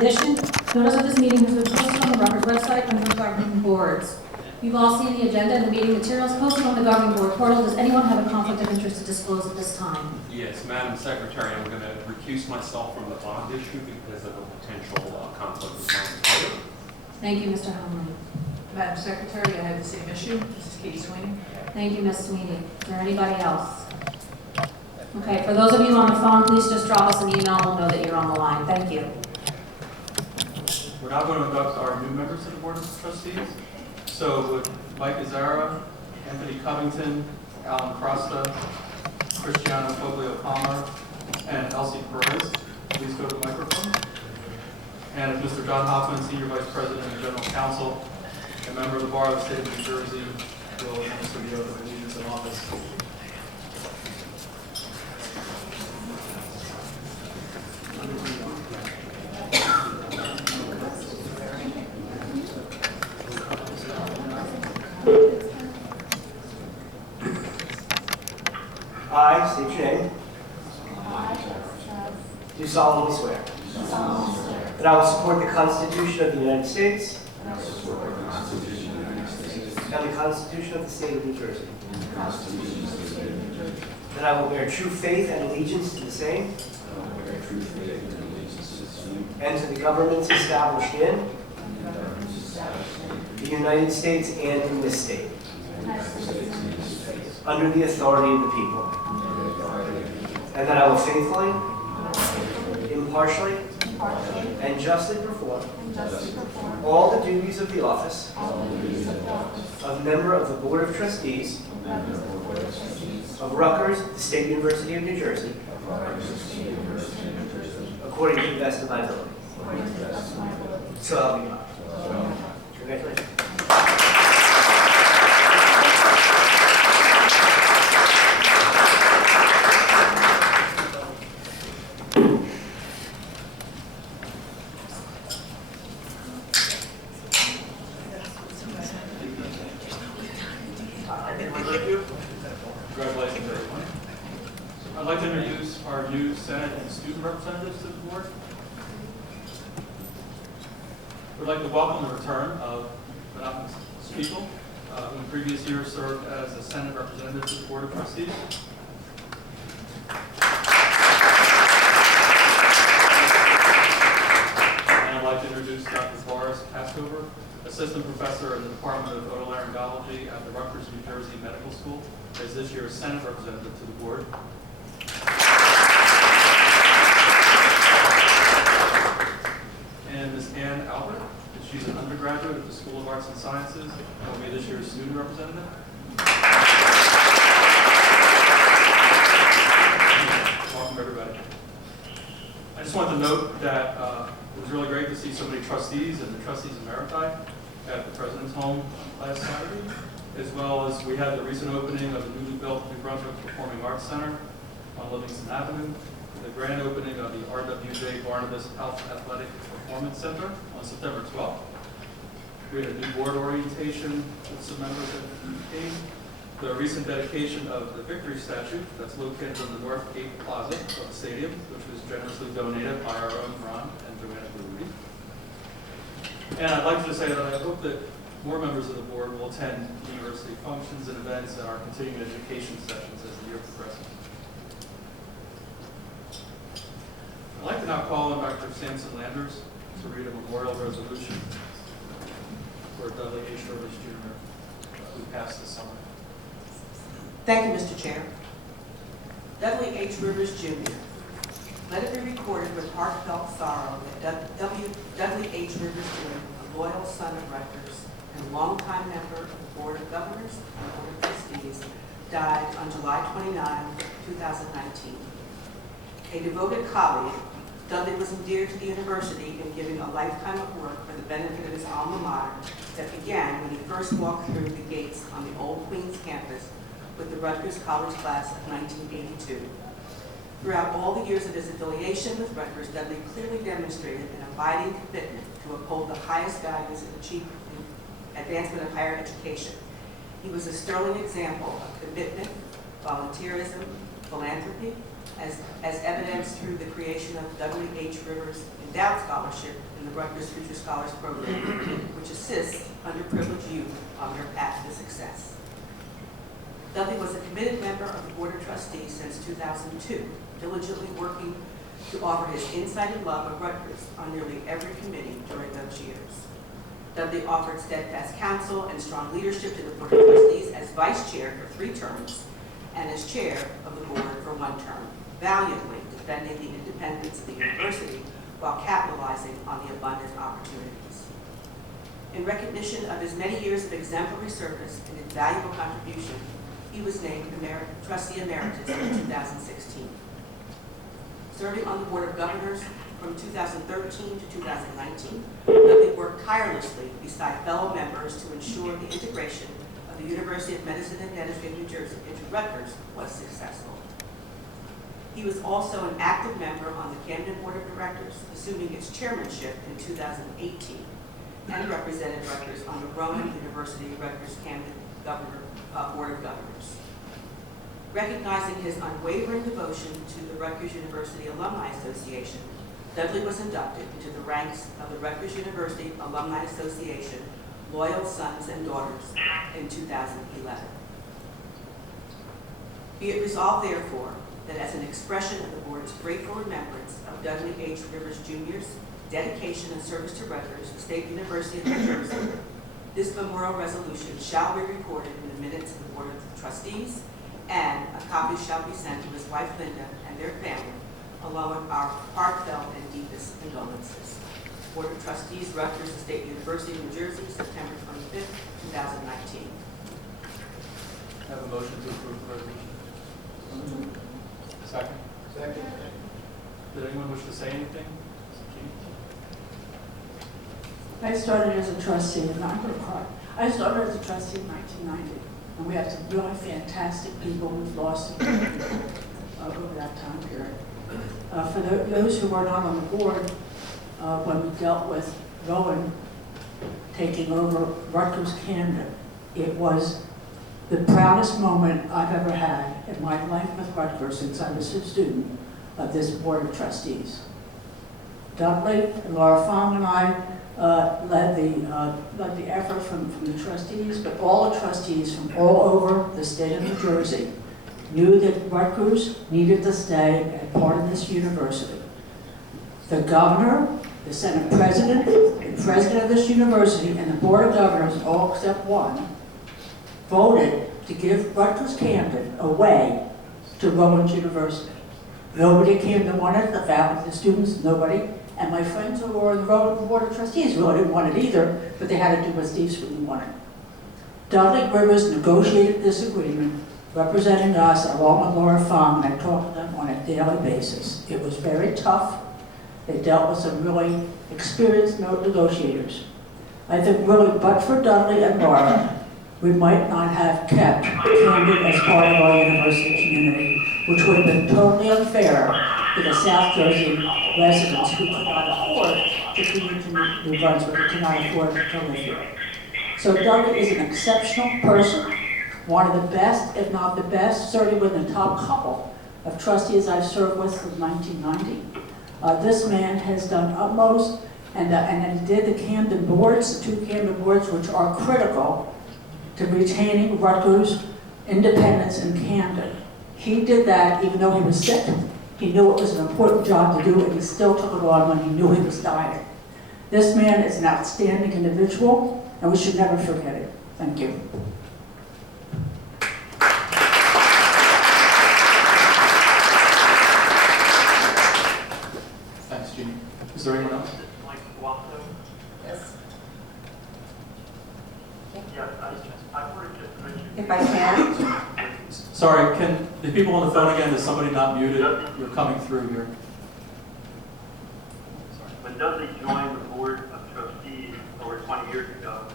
In addition, notice of this meeting has been posted on the Rutgers website under the governing boards. You've all seen the agenda and the meeting materials posted on the governing board portal. Does anyone have a conflict of interest to disclose at this time? Yes, Madam Secretary, I'm going to recuse myself from the bond issue because of a potential conflict with my employer. Thank you, Mr. Hunley. Madam Secretary, I have the same issue. This is Katie Sweeney. Thank you, Ms. Sweeney. Is there anybody else? Okay, for those of you on the phone, please just drop us an email. We'll know that you're on the line. Thank you. We're now going to induct our new members of the Board of Trustees. So with Mike Azara, Anthony Covington, Alan Crosta, Cristiano Foglio-Palmer, and Elsie Perez, please go to the microphone. And if Mr. John Hoffman, Senior Vice President and General Counsel, a member of the Bar of the State of New Jersey, will administer the oath of allegiance in office. I state your name. Do solemnly swear that I will support the Constitution of the United States and the Constitution of the State of New Jersey. That I will bear true faith and allegiance to the same and to the governments established in the United States and in this state, under the authority of the people. And that I will faithfully, impartially, and justly perform all the duties of the office of member of the Board of Trustees of Rutgers, the State University of New Jersey, according to the best of my ability. So help me God. Congratulations. Congratulations, everyone. I'd like to introduce our new Senate and student representatives to the board. We'd like to welcome the return of Benathan Spiegel, who in previous years served as a Senate representative to the Board of Trustees. And I'd like to introduce Dr. Boris Pastover, Assistant Professor in the Department of Otolaryngology at the Rutgers, New Jersey Medical School, as this year's Senate representative to the board. And Ms. Ann Albert, she's an undergraduate at the School of Arts and Sciences, and will be this year's student representative. Welcome, everybody. I just want to note that it was really great to see so many trustees and the trustees emeriti at the President's Home last Saturday, as well as we had the recent opening of the newly built New Brunswick Performing Arts Center on Livingston Avenue, the grand opening of the RWJ Barnabas Health Athletic Performance Center on September 12th. We had a new board orientation with some members that came. The recent dedication of the Victory Statue that's located on the North Gate Plaza of the stadium, which was generously donated by our own Ron and Joanna Brewery. And I'd like to say that I hope that more members of the board will attend university functions and events and our continuing education sessions as the year progresses. I'd like to now call on Dr. Samson Landers to read a memorial resolution for Dudley H. Rivers Jr., who passed this summer. Thank you, Mr. Chair. Dudley H. Rivers Jr. Let it be recorded with heartfelt sorrow that Dudley H. Rivers Jr., a loyal son of Rutgers and longtime member of the Board of Governors and Board of Trustees, died on July 29, 2019. A devoted colleague, Dudley was endeared to the university in giving a lifetime of work for the benefit of his alma mater that began when he first walked through the gates on the old Queens campus with the Rutgers College class of 1982. Throughout all the years of his affiliation with Rutgers, Dudley clearly demonstrated an abiding commitment to uphold the highest values in advancement of higher education. He was a sterling example of commitment, volunteerism, philanthropy, as evidenced through the creation of W.H. Rivers endowed scholarship in the Rutgers Future Scholars Program, which assists underprivileged youth on their path to success. Dudley was a committed member of the Board of Trustees since 2002, diligently working to offer his insight and love of Rutgers on nearly every committee during those years. Dudley offered steadfast counsel and strong leadership to the Board of Trustees as vice chair for 3 terms and as chair of the board for 1 term, valiantly defending the independence of the university while capitalizing on the abundant opportunities. In recognition of his many years of exemplary service and invaluable contribution, he was named Trustee Emeritus in 2016. Serving on the Board of Governors from 2013 to 2019, Dudley worked tirelessly beside fellow members to ensure the integration of the University of Medicine and Dentistry of New Jersey into Rutgers was successful. He was also an active member on the Camden Board of Directors, assuming its chairmanship in 2018, and represented Rutgers on the Rowan University Rutgers-Camden Board of Governors. Recognizing his unwavering devotion to the Rutgers University Alumni Association, Dudley was inducted into the ranks of the Rutgers University Alumni Association Loyal Sons and Daughters in 2011. Be it resolved, therefore, that as an expression of the Board's grateful remembrance of Dudley H. Rivers Jr.'s dedication and service to Rutgers, the State University of New Jersey, this memorial resolution shall be recorded in the minutes of the Board of Trustees, and a copy shall be sent to his wife Linda and their family, along with our heartfelt and deepest condolences. Board of Trustees, Rutgers State University of New Jersey, September 25th, 2019. I have a motion to approve the resolution. Second. Second. Did anyone wish to say anything? I started as a trustee, and I'm going to cry. I started as a trustee in 1990, and we have some really fantastic people who've lost some good people over that time period. For those who were not on the board, when we dealt with Rowan taking over Rutgers Camden, it was the proudest moment I've ever had in my life with Rutgers since I was a student of this Board of Trustees. Dudley, Laura Fong, and I led the effort from the trustees, but all the trustees from all over the state of New Jersey knew that Rutgers needed to stay as part of this university. The governor, the Senate president, the president of this university, and the Board of Governors, all except one, voted to give Rutgers Camden away to Rowan University. Nobody came to want it, the faculty, the students, nobody. And my friends who were on the Board of Trustees really didn't want it either, but they had to do what Steve Sweeney wanted. Dudley Rivers negotiated this agreement, representing us along with Laura Fong, and I talked to them on a daily basis. It was very tough. They dealt with some really experienced negotiators. I think really, but for Dudley and Laura, we might not have kept Camden as part of our university community, which would have been totally unfair to the South Jersey residents who could not afford to commute to New Brunswick, who could not afford to live here. So Dudley is an exceptional person, one of the best, if not the best, certainly within the top couple of trustees I've served with from 1990. This man has done utmost, and he did the Camden boards, the 2 Camden boards, which are critical to retaining Rutgers' independence in Camden. He did that even though he was sick. He knew it was an important job to do, and he still took it on when he knew he was dying. This man is an outstanding individual, and we should never forget it. Thank you. Thanks, Jeannie. Is there anyone else? Yes. Yeah, I wanted to mention. If I can. Sorry, can the people on the phone again, is somebody not muted? You're coming through here. When Dudley joined the Board of Trustees over 20 years ago,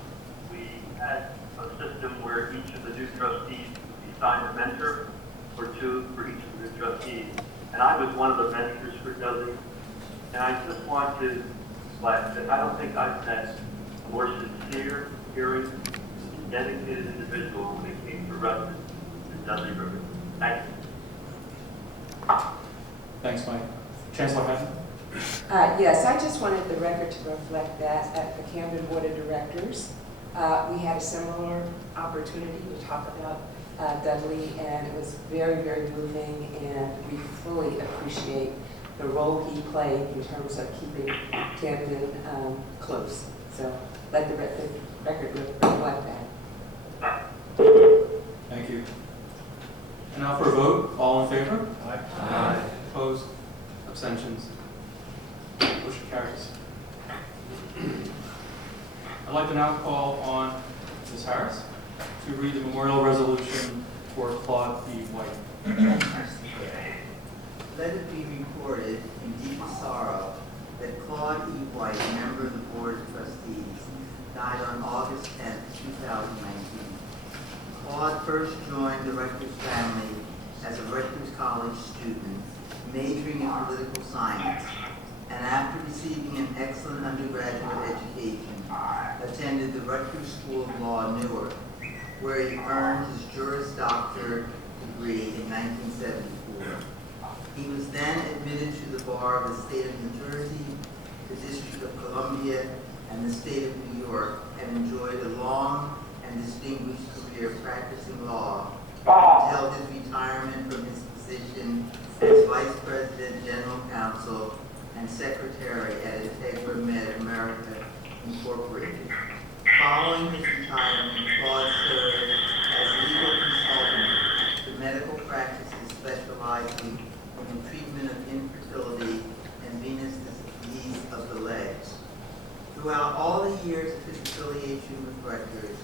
we had a system where each of the new trustees would be assigned a mentor or 2 for each of the new trustees. And I was one of the mentors for Dudley. And I just want to flag that I don't think I've met a more sincere, caring, dedicated individual when it came to Rutgers than Dudley Rivers. Thank you. Thanks, Mike. Chancellor Hatton? Yes, I just wanted the record to reflect that at the Camden Board of Directors, we had a similar opportunity to talk about Dudley, and it was very, very moving, and we fully appreciate the role he played in terms of keeping Camden close. So let the record reflect that. Thank you. And now for a vote, all in favor? Aye. Opposed? Abstentions? Motion carries. I'd like to now call on Ms. Harris to read the memorial resolution for Claude E. White. Let it be recorded in deep sorrow that Claude E. White, a member of the Board of Trustees, died on August 10, 2019. Claude first joined the Rutgers family as a Rutgers College student, majoring in political science, and after receiving an excellent undergraduate education, attended the Rutgers School of Law, Newark, where he earned his Juris Doctor degree in 1974. He was then admitted to the bar of the state of New Jersey, the District of Columbia, and the state of New York, and enjoyed a long and distinguished career practicing law until his retirement from his position as Vice President, General Counsel, and Secretary at Integra Med America Incorporated. Following his retirement, Claude served as legal consultant to medical practices specializing in the treatment of infertility and venous disease of the legs. Throughout all the years of his affiliation with Rutgers,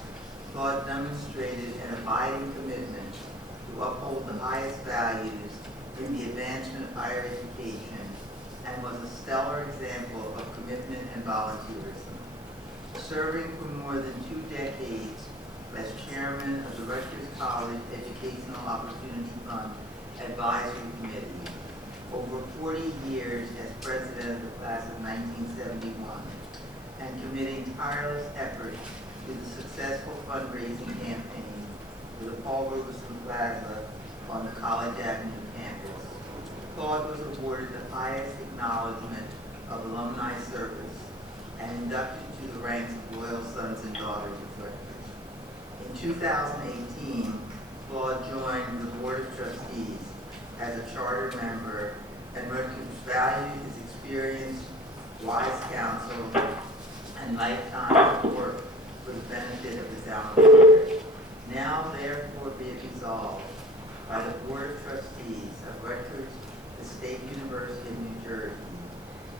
Claude demonstrated an abiding commitment to uphold the highest values in the advancement of higher education and was a stellar example of commitment and volunteerism. Serving for more than 2 decades as chairman of the Rutgers College Educational Opportunity Fund Advisory Committee, over 40 years as president of the class of 1971, and committing tireless effort to the successful fundraising campaign for the Paul Robeson Plaza on the College Avenue campus. Claude was awarded the highest acknowledgement of alumni service and inducted to the ranks of loyal sons and daughters of Rutgers. In 2018, Claude joined the Board of Trustees as a charter member, and Rutgers valued his experience, wise counsel, and lifetime work for the benefit of his alma mater. Now, therefore, be it resolved by the Board of Trustees of Rutgers, the State University of New Jersey,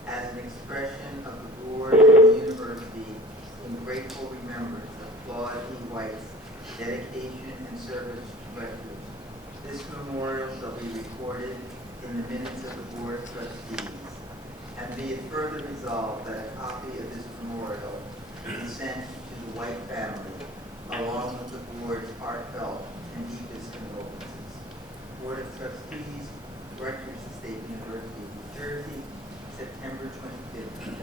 as an expression of the Board and the University in grateful remembrance of Claude E. White's dedication and service to Rutgers. This memorial shall be recorded in the minutes of the Board of Trustees, and be it further resolved that a copy of this memorial be sent to the White family, along with the Board's heartfelt and deepest condolences. Board of Trustees, Rutgers State University of New Jersey, September 25th, 2019.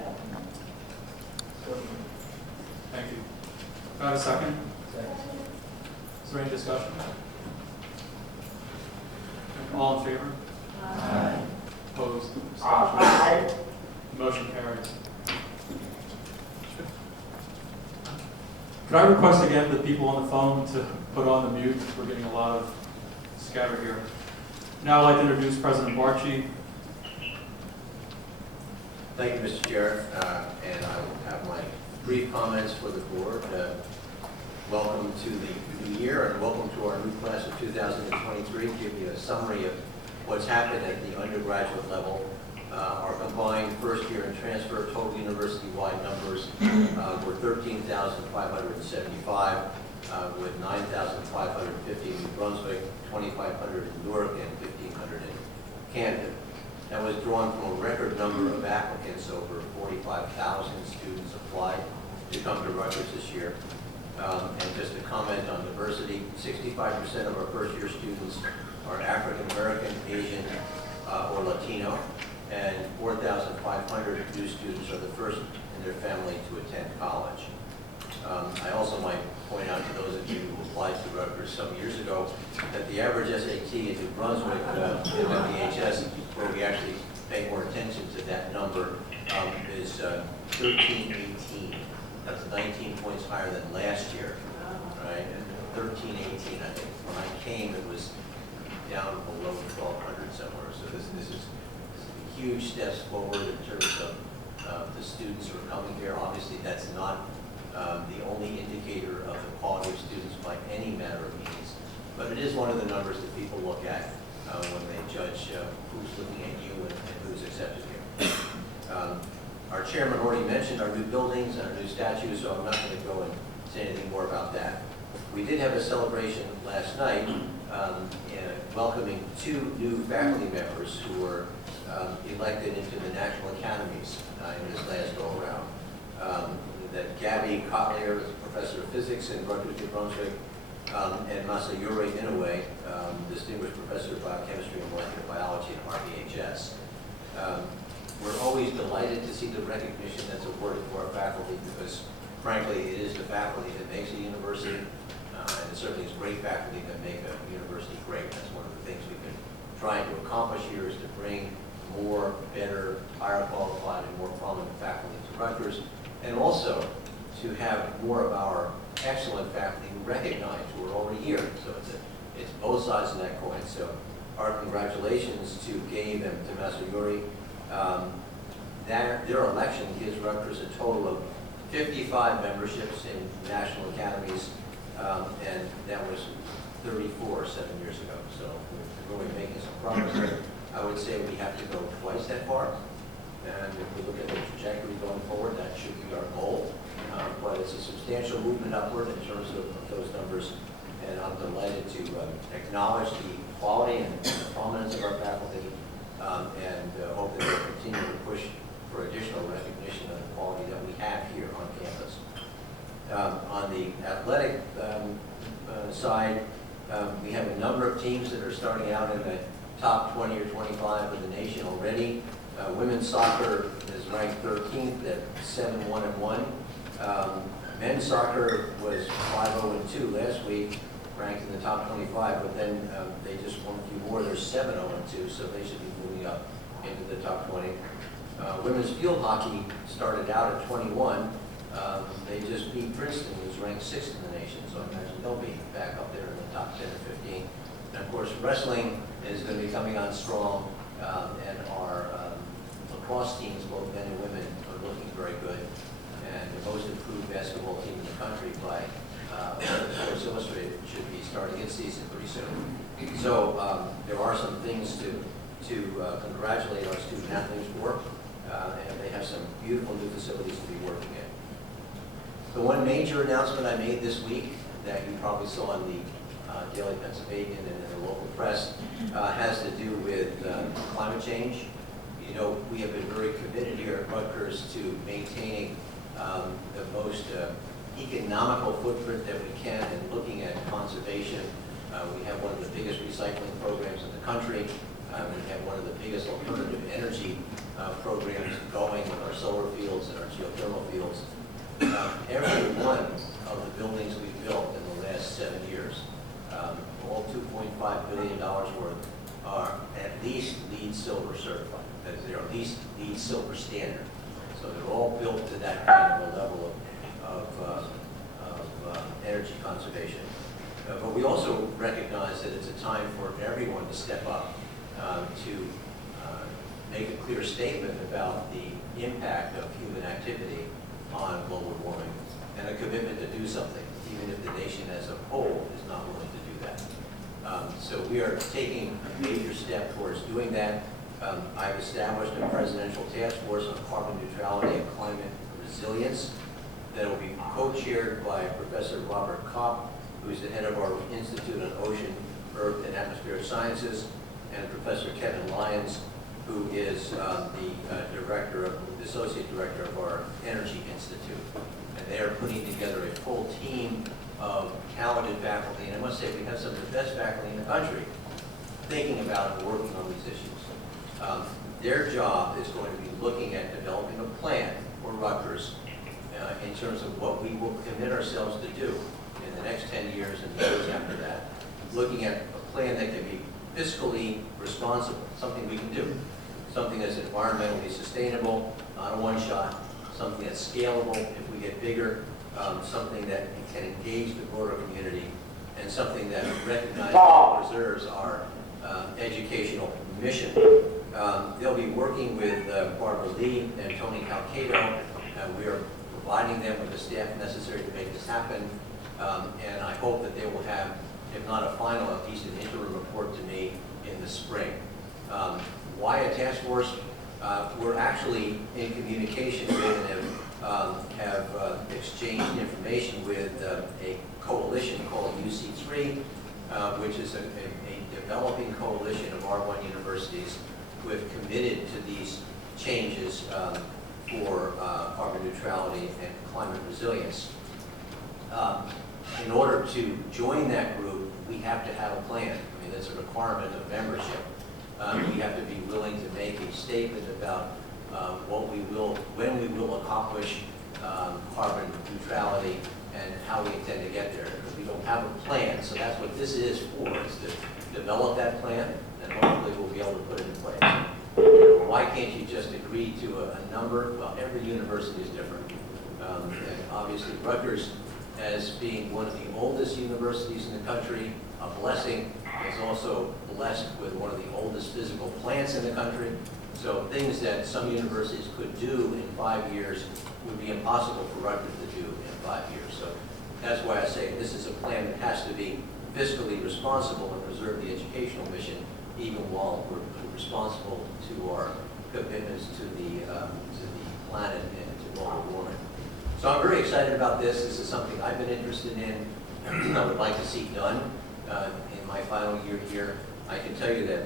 So moved. Thank you. Do I have a second? Is there any discussion? All in favor? Aye. Opposed? Abstentions? Motion carries. Could I request again the people on the phone to put on the mute? We're getting a lot of scatter here. Now I'd like to introduce President Barchi. Thank you, Mr. Chair, and I will have my brief comments for the board. Welcome to the new year, and welcome to our new class of 2023. Give you a summary of what's happened at the undergraduate level. Our combined first year and transfer total university-wide numbers were 13,575, with 9,550 in New Brunswick, 2,500 in Newark, and 1,500 in Camden. That was drawn from a record number of applicants. Over 45,000 students applied to come to Rutgers this year. And just to comment on diversity, 65% of our first-year students are African American, Asian, or Latino, and 4,500 new students are the first in their family to attend college. I also might point out to those of you who applied to Rutgers some years ago that the average SAT in New Brunswick, in the BHS, where we actually pay more attention to that number, is 1318. That's 19 points higher than last year, right? And 1318, I think. When I came, it was down below 1,200 somewhere. So this is huge steps forward in terms of the students who are coming here. Obviously, that's not the only indicator of the quality of students by any manner of means, but it is one of the numbers that people look at when they judge who's looking at you and who's accepted you. Our chairman already mentioned our new buildings and our new statues, so I'm not going to go and say anything more about that. We did have a celebration last night welcoming 2 new faculty members who were elected into the National Academies in this last go-around. That Gabby Kotler is a professor of physics in Rutgers, New Brunswick, and Masayuri Inoue, distinguished professor of biochemistry and molecular biology at RBHS. We're always delighted to see the recognition that's awarded to our faculty because, frankly, it is the faculty that makes a university, and it certainly is great faculty that make a university great. That's one of the things we've been trying to accomplish here is to bring more, better, higher qualified, and more prominent faculty to Rutgers, and also to have more of our excellent faculty who recognize who are already here. So it's both sides of that coin. So our congratulations to Gabe and to Masayuri. Their election gives Rutgers a total of 55 memberships in national academies, and that was 34 7 years ago. So we're really making some progress there. I would say we have to go twice that far. And if we look at the trajectory going forward, that should be our goal. But it's a substantial movement upward in terms of those numbers. And I'm delighted to acknowledge the quality and the prominence of our faculty and hope that we'll continue to push for additional recognition of the quality that we have here on campus. On the athletic side, we have a number of teams that are starting out in the top 20 or 25 of the nation already. Women's soccer is ranked 13th at 7-1-1. Men's soccer was 5-0-2 last week, ranked in the top 25, but then they just won a few more. They're 7-0-2, so they should be moving up into the top 20. Women's field hockey started out at 21. They just beat Princeton, who's ranked 6th in the nation, so I imagine they'll be back up there in the top 10 or 15. And of course, wrestling is going to be coming on strong, and our lacrosse teams, both men and women, are looking very good. And the most improved basketball team in the country by Sports Illustrated should be starting its season pretty soon. So there are some things to congratulate our student athletes for, and they have some beautiful new facilities to be working in. The one major announcement I made this week that you probably saw in the Daily Pennsylvanian and in the local press has to do with climate change. You know, we have been very committed here at Rutgers to maintaining the most economical footprint that we can and looking at conservation. We have one of the biggest recycling programs in the country. We have one of the biggest alternative energy programs going with our solar fields and our geothermal fields. Every one of the buildings we've built in the last 7 years, all $2.5 billion worth, are at least LEED Silver certified. That is, they're at least LEED Silver standard. So they're all built to that kind of a level of energy conservation. But we also recognize that it's a time for everyone to step up to make a clear statement about the impact of human activity on global warming and a commitment to do something, even if the nation as a whole is not willing to do that. So we are taking a major step towards doing that. I've established a presidential task force on carbon neutrality and climate resilience that will be co-chaired by Professor Robert Kopp, who's the head of our Institute on Ocean, Earth, and Atmospheric Sciences, and Professor Kevin Lyons, who is the associate director of our Energy Institute. And they are putting together a full team of talented faculty, and I must say we have some of the best faculty in the country thinking about and working on these issues. Their job is going to be looking at developing a plan for Rutgers in terms of what we will commit ourselves to do in the next 10 years and the years after that, looking at a plan that can be fiscally responsible, something we can do, something that's environmentally sustainable, not a one-shot, something that's scalable if we get bigger, something that can engage the broader community, and something that recognizes and preserves our educational mission. They'll be working with Barbara Lee and Tony Calcato, and we are providing them with the staff necessary to make this happen. And I hope that they will have, if not a final, at least an interim report to me in the spring. Why a task force? We're actually in communication with and have exchanged information with a coalition called UC3, which is a developing coalition of R1 universities who have committed to these changes for carbon neutrality and climate resilience. In order to join that group, we have to have a plan. I mean, that's a requirement of membership. We have to be willing to make a statement about what we will, when we will accomplish carbon neutrality and how we intend to get there. Because we don't have a plan, so that's what this is for, is to develop that plan, and hopefully we'll be able to put it in place. Why can't you just agree to a number? Well, every university is different. And obviously Rutgers, as being one of the oldest universities in the country, a blessing, is also blessed with one of the oldest physical plants in the country. So things that some universities could do in 5 years would be impossible for Rutgers to do in 5 years. So that's why I say this is a plan that has to be fiscally responsible and preserve the educational mission, even while we're responsible to our commitments to the planet and to global warming. So I'm very excited about this. This is something I've been interested in. I would like to see done in my final year here. I can tell you that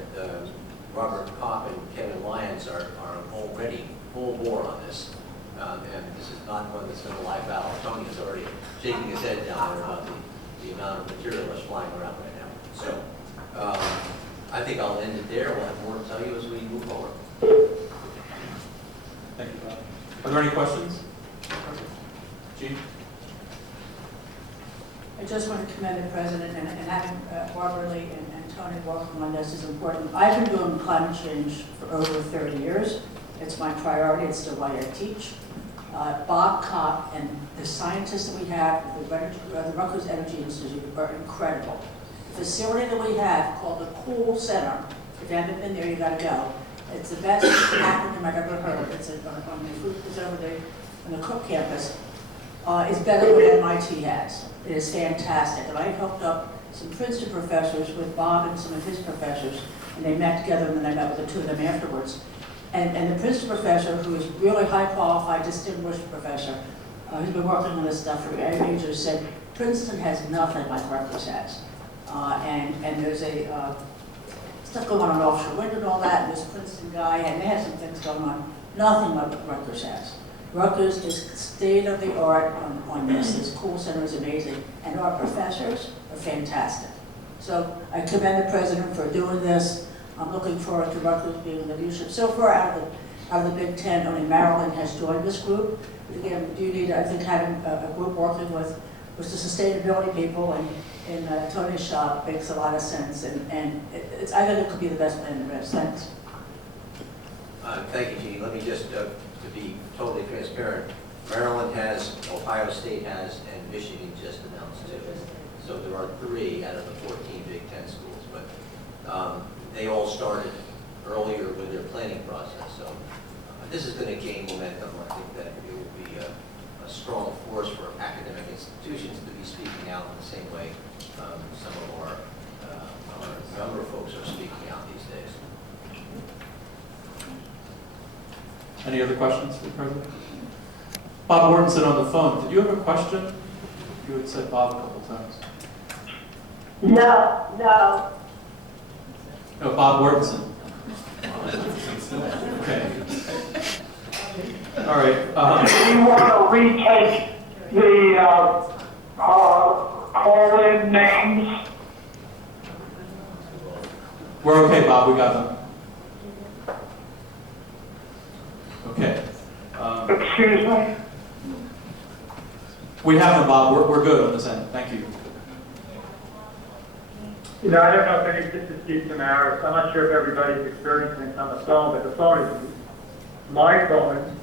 Robert Kopp and Kevin Lyons are already full bore on this. And this is not one that's going to lie foul. Tony is already shaking his head down there about the amount of material that's flying around right now. So I think I'll end it there. We'll have more to tell you as we move forward. Thank you, Bob. Are there any questions? Gene? I just want to commend the president and having Barbara Lee and Tony working on this is important. I've been doing climate change for over 30 years. It's my priority. It's still why I teach. Bob Kopp and the scientists that we have, the Rutgers Energy Institute, are incredible. The facility that we have called the Cool Center, if you haven't been there, you got to go. It's the best acronym I've ever heard. It's over there on the Cook campus. It's better than what MIT has. It is fantastic. And I hooked up some Princeton professors with Bob and some of his professors, and they met together, and then I met with the two of them afterwards. And the Princeton professor, who is really high qualified, distinguished professor, who's been working on this stuff for ages, said Princeton has nothing like Rutgers has. And there's a stuff going on in offshore wind and all that, and this Princeton guy, and they have some things going on, nothing like what Rutgers has. Rutgers is state of the art on this. This Cool Center is amazing, and our professors are fantastic. So I commend the president for doing this. I'm looking forward to Rutgers being in the leadership. So far, out of the Big Ten, only Maryland has joined this group. But again, we do need, I think, having a group working with the sustainability people and in Tony's shop makes a lot of sense. And I think it could be the best plan in the best sense. Thank you, Jeannie. Let me just, to be totally transparent, Maryland has, Ohio State has, and Michigan just announced too. So there are 3 out of the 14 Big Ten schools, but they all started earlier with their planning process. So this is going to gain momentum. I think that it will be a strong force for academic institutions to be speaking out in the same way some of our younger folks are speaking out these days. Any other questions for the president? Bob Mortensen on the phone. Did you have a question? You had said Bob a couple times. No. No, Bob Mortensen. Okay. All right. Do you want to retake the call-in names? We're okay, Bob. We got them. Okay. Excuse me? We have them, Bob. We're good on this end. Thank you. You know, I don't know if any, this is Steve Tamaris. I'm not sure if everybody's experiencing this on the phone, but the phone is, my phone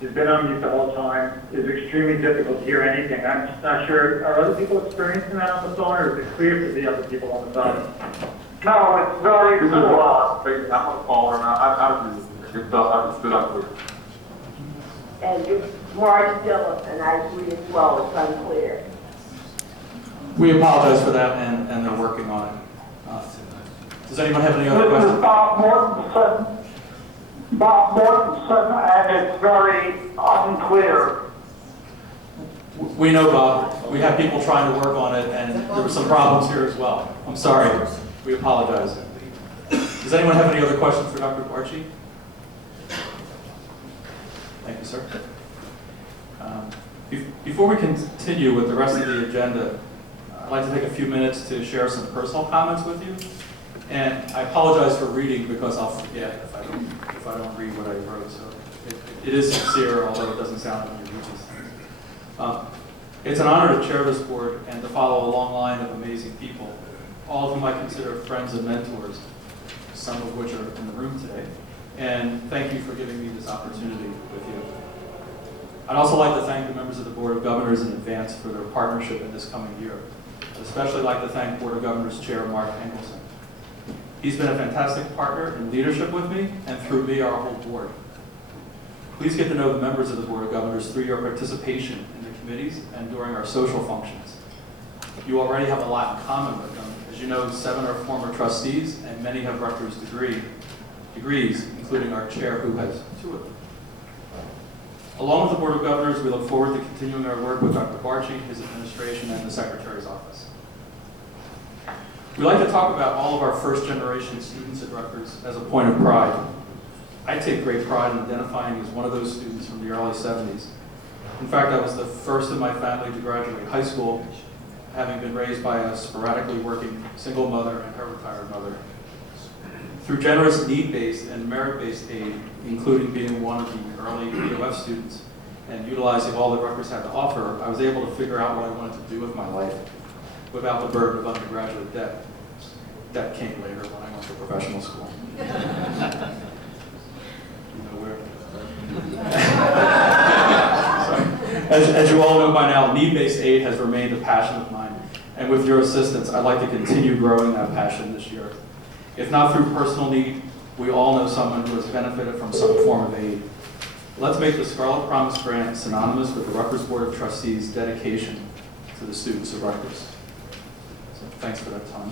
has been on mute the whole time. It's extremely difficult to hear anything. I'm just not sure, are other people experiencing that on the phone, or is it clear to the other people on the phone? No, it's very poor. I'm a caller, and I've stood up with it. And it's Marge Dillon, and I agree as well, it's unclear. We apologize for that, and they're working on it. Does anyone have any other This is questions? Bob Mortensen, and it's very unclear. We know, Bob. We have people trying to work on it, and there were some problems here as well. I'm sorry. We apologize. Does anyone have any other questions for Dr. Barchi? Thank you, sir. Before we continue with the rest of the agenda, I'd like to take a few minutes to share some personal comments with you. And I apologize for reading because I'll forget if I don't read what I wrote. So it is sincere, although it doesn't sound like you read these things. It's an honor to chair this board and to follow a long line of amazing people, all of whom I consider friends and mentors, some of which are in the room today. And thank you for giving me this opportunity with you. I'd also like to thank the members of the Board of Governors in advance for their partnership in this coming year. I'd especially like to thank Board of Governors Chair Mark Engelson. He's been a fantastic partner in leadership with me and through me, our whole board. Please get to know the members of the Board of Governors through your participation in the committees and during our social functions. You already have a lot in common with them. As you know, 7 are former trustees and many have Rutgers degrees, including our chair who has 2 of them. Along with the Board of Governors, we look forward to continuing our work with Dr. Barchi, his administration, and the Secretary's office. We like to talk about all of our first-generation students at Rutgers as a point of pride. I take great pride in identifying as one of those students from the early 70s. In fact, I was the first in my family to graduate high school, having been raised by a sporadically working single mother and her retired mother. Through generous need-based and merit-based aid, including being one of the early BOF students and utilizing all that Rutgers had to offer, I was able to figure out what I wanted to do with my life without the burden of undergraduate debt. That came later when I went to professional school. You know where? As you all know by now, need-based aid has remained a passion of mine, and with your assistance, I'd like to continue growing that passion this year. If not through personal need, we all know someone who has benefited from some form of aid. Let's make the Scarlet Promise Grant synonymous with the Rutgers Board of Trustees' dedication to the students of Rutgers. So thanks for that time.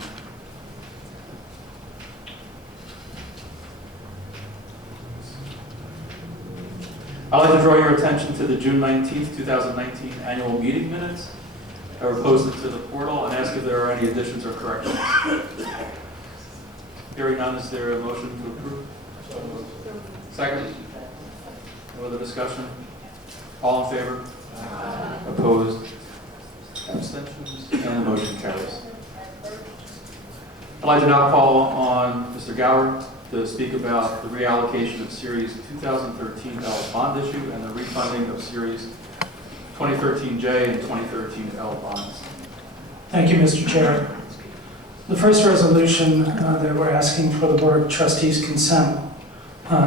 I'd like to draw your attention to the June 19th, 2019 annual meeting minutes that were posted to the portal and ask if there are any additions or corrections. Hearing none, is there a motion to approve? Second? No other discussion? All in favor? Opposed? Abstentions? And the motion carries. I'd like to now call on Mr. Gower to speak about the reallocation of Series 2013 L bond issue and the refunding of Series 2013J and 2013L bonds. Thank you, Mr. Chair. The first resolution that we're asking for the Board of Trustees' consent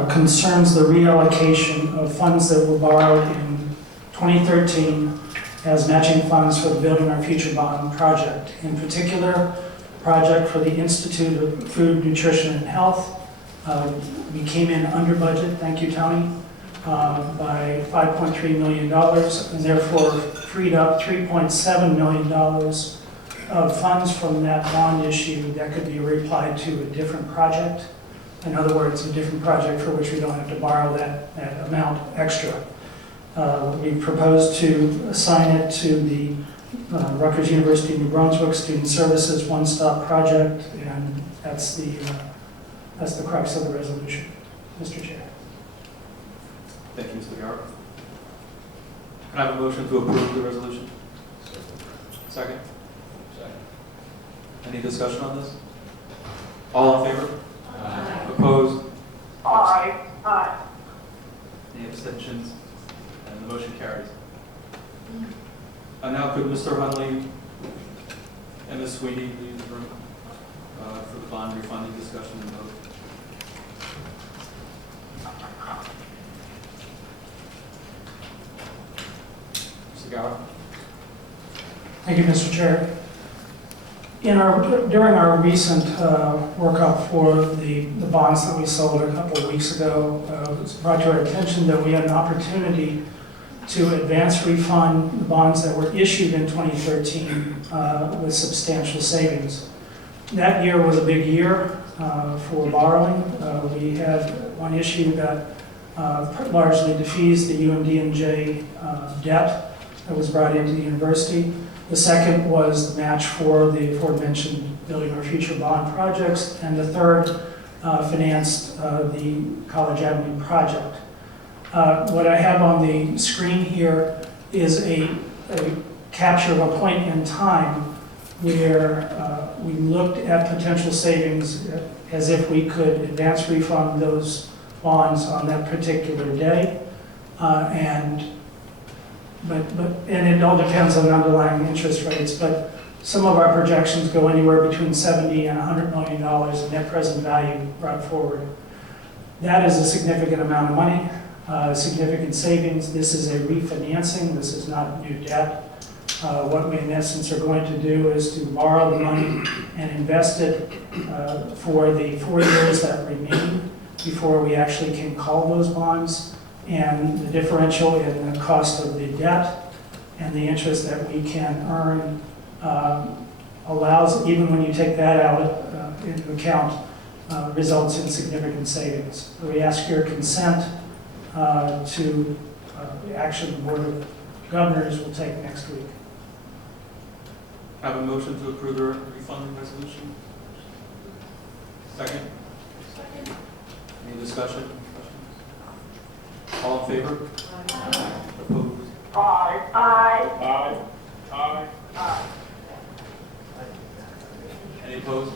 concerns the reallocation of funds that were borrowed in 2013 as matching funds for the Building Our Future Bond project. In particular, the project for the Institute of Food, Nutrition, and Health. We came in under budget, thank you, Tony, by $5.3 million, and therefore freed up $3.7 million of funds from that bond issue that could be reapplied to a different project. In other words, a different project for which we don't have to borrow that amount extra. We propose to assign it to the Rutgers University New Brunswick Student Services One-Stop Project, and that's the crux of the resolution, Mr. Chair. Thank you, Mr. Gower. Can I have a motion to approve the resolution? Second? Any discussion on this? All in favor? Aye. Opposed? Aye. Aye. Any abstentions? And the motion carries. And now could Mr. Hunley and Ms. Sweeney leave the room? for the bond refunding discussion and vote. Mr. Gower? Thank you, Mr. Chair. During our recent workup for the bonds that we sold a couple of weeks ago, it was brought to our attention that we had an opportunity to advance refund the bonds that were issued in 2013 with substantial savings. That year was a big year for borrowing. We had one issue that largely defeased the UMD&J debt that was brought into the university. The second was the match for the aforementioned Building Our Future bond projects, and the third financed the College Avenue project. What I have on the screen here is a capture of a point in time where we looked at potential savings as if we could advance refund those bonds on that particular day. And it all depends on underlying interest rates, but some of our projections go anywhere between $70 and $100 million in net present value brought forward. That is a significant amount of money, significant savings. This is a refinancing. This is not new debt. What we in essence are going to do is to borrow the money and invest it for the 4 years that remain before we actually can call those bonds. And the differential in the cost of the debt and the interest that we can earn allows, even when you take that out into account, results in significant savings. So we ask your consent to the action the Board of Governors will take next week. Have a motion to approve the refunding resolution? Second? Second. Any discussion? All in favor? Aye. Opposed? Aye. Aye. Aye. Aye. Any opposed?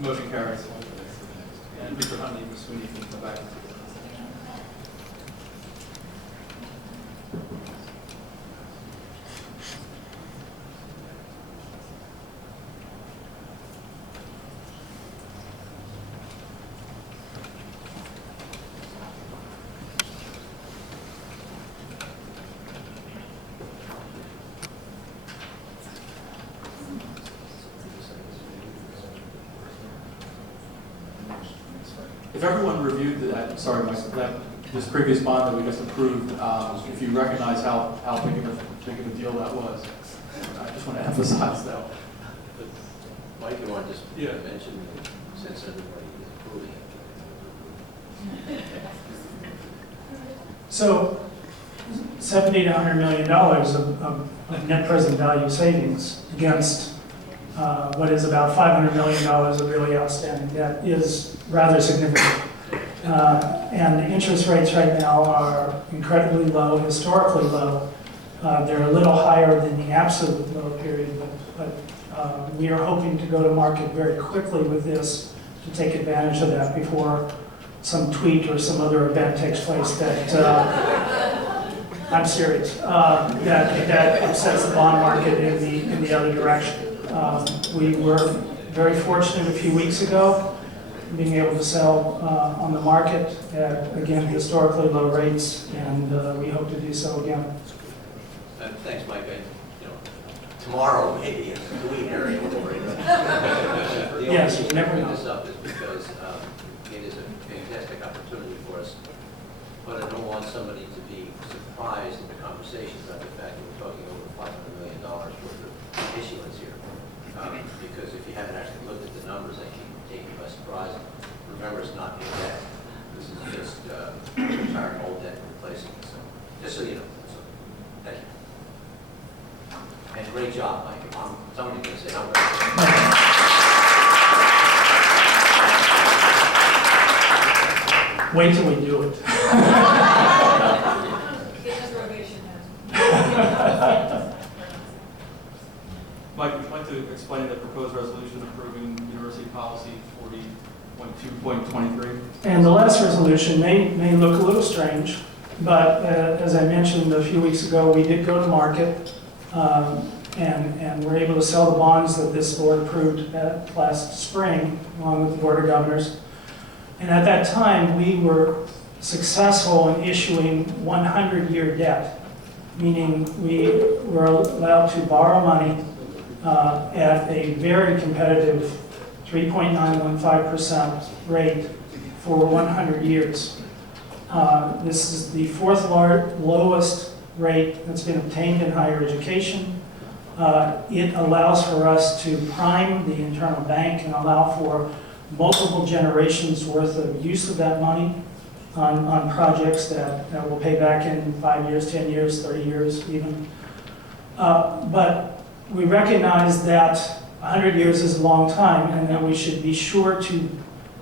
Motion carries. And Mr. Huntley, Ms. Sweeney can come back. If everyone reviewed this previous bond that we just approved, if you recognize how big of a deal that was, I just want to emphasize that. Mike, you want to just Yeah. mention, since everybody is approving it. So $70 to $100 million of net present value savings against what is about $500 million of really outstanding debt is rather significant. And the interest rates right now are incredibly low, historically low. They're a little higher than the absolute low period, but we are hoping to go to market very quickly with this to take advantage of that before some tweet or some other event takes place that, I'm serious, that upsets the bond market in the other direction. We were very fortunate a few weeks ago being able to sell on the market at, again, historically low rates, and we hope to do so again. Thanks, Mike. Tomorrow maybe in the Dewey area. The Yes, only reason never I bring know. this up is because it is a fantastic opportunity for us, but I don't want somebody to be surprised in the conversation about the fact that we're talking over $500 million worth of issuance here. Because if you haven't actually looked at the numbers, I keep taking you by surprise. Remember, it's not new debt. This is just retiring old debt and replacing it. So, just so you know. So, thank you. And great job, Mike. Somebody's going to say how great. Wait till we do it. Mike, would you like to explain the proposed resolution approving University Policy 40.2.23? And the last resolution may look a little strange, but as I mentioned a few weeks ago, we did go to market and were able to sell the bonds that this board approved last spring, along with the Board of Governors. And at that time, we were successful in issuing 100-year debt, meaning we were allowed to borrow money at a very competitive 3.915% rate for 100 years. This is the fourth lowest rate that's been obtained in higher education. It allows for us to prime the internal bank and allow for multiple generations worth of use of that money on projects that will pay back in 5 years, 10 years, 30 years even. But we recognize that 100 years is a long time and that we should be sure to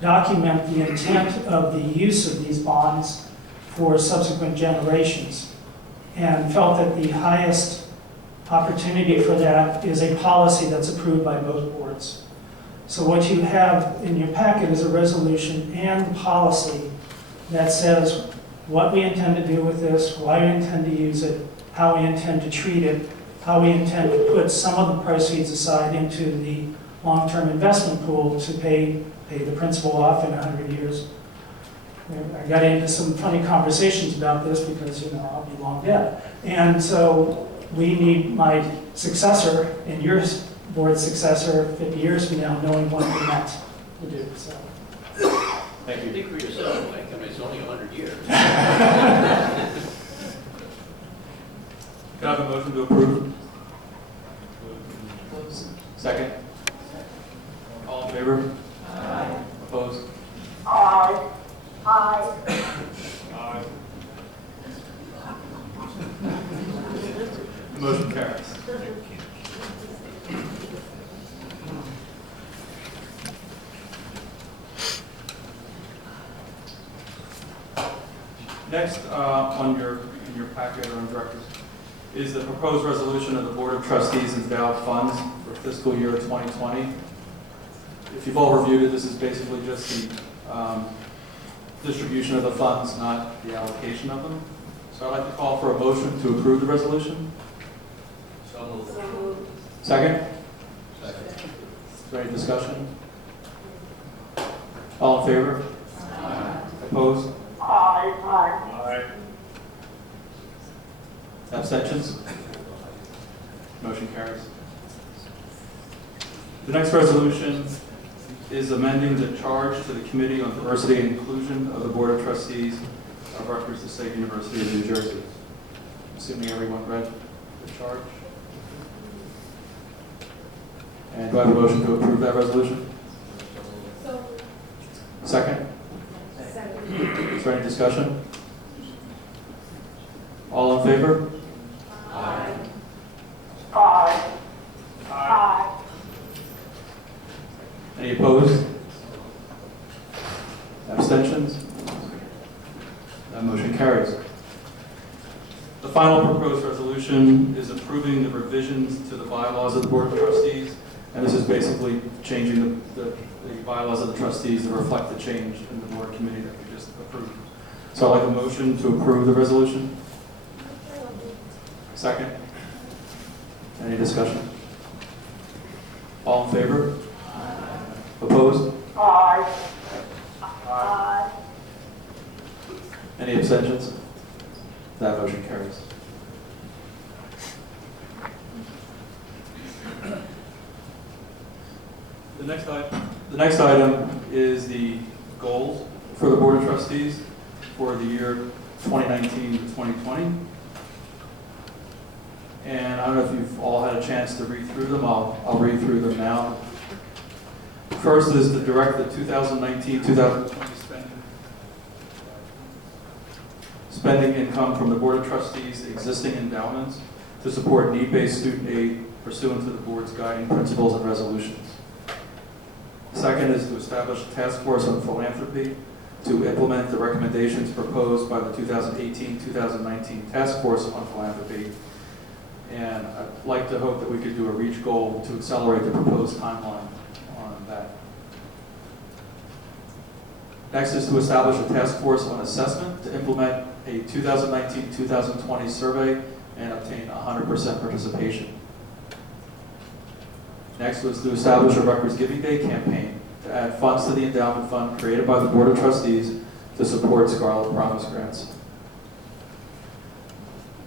document the intent of the use of these bonds for subsequent generations, and felt that the highest opportunity for that is a policy that's approved by both boards. So what you have in your packet is a resolution and policy that says what we intend to do with this, why we intend to use it, how we intend to treat it, how we intend to put some of the proceeds aside into the long-term investment pool to pay the principal off in 100 years. I got into some funny conversations about this because, I'll be long dead. And so we need my successor and your board's successor 50 years from now knowing what we meant to do. So. Thank you. Think for yourself, Mike. I mean, it's only 100 years. Can I have a motion to approve? Second. All in favor? Aye. Opposed? Aye. Aye. Aye. The motion carries. Next, in your packet or on directors, is the proposed resolution of the Board of Trustees endowed funds for fiscal year 2020. If you've all reviewed it, this is basically just the distribution of the funds, not the allocation of them. So I'd like to call for a motion to approve the resolution. So moved. Second? Second. Is there any discussion? All in favor? Aye. Opposed? Aye. Aye. Abstentions? Motion carries. The next resolution is amending the charge to the Committee on Diversity and Inclusion of the Board of Trustees of Rutgers State University of New Jersey. Assuming everyone read the charge. And do I have a motion to approve that resolution? Second? Is there any discussion? All in favor? Aye. Aye. Aye. Any opposed? Abstentions? That motion carries. The final proposed resolution is approving the revisions to the bylaws of the Board of Trustees, and this is basically changing the bylaws of the trustees to reflect the change in the board committee that we just approved. So I'd like a motion to approve the resolution. Second. Any discussion? All in favor? Opposed? Aye. Aye. Any abstentions? That motion carries. The next item is the goals for the Board of Trustees for the year 2019 to 2020. And I don't know if you've all had a chance to read through them. I'll read through them now. First is to direct the 2019-2020 spending income from the Board of Trustees' existing endowments to support need-based student aid pursuant to the board's guiding principles and resolutions. Second is to establish a task force on philanthropy to implement the recommendations proposed by the 2018-2019 task force on philanthropy. And I'd like to hope that we could do a reach goal to accelerate the proposed timeline on that. Next is to establish a task force on assessment to implement a 2019-2020 survey and obtain 100% participation. Next was to establish a Rutgers Giving Day campaign to add funds to the endowment fund created by the Board of Trustees to support Scarlet Promise grants.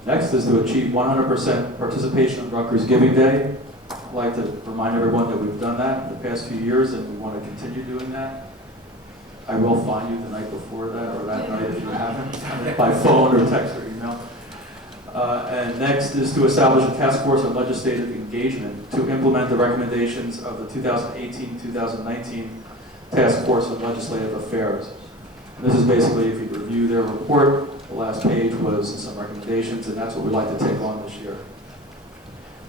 Next is to achieve 100% participation in Rutgers Giving Day. I'd like to remind everyone that we've done that in the past few years and we want to continue doing that. I will find you the night before that or that night if you haven't, by phone or text or email. And next is to establish a task force on legislative engagement to implement the recommendations of the 2018-2019 Task Force on Legislative Affairs. And this is basically, if you review their report, the last page was some recommendations, and that's what we'd like to take on this year.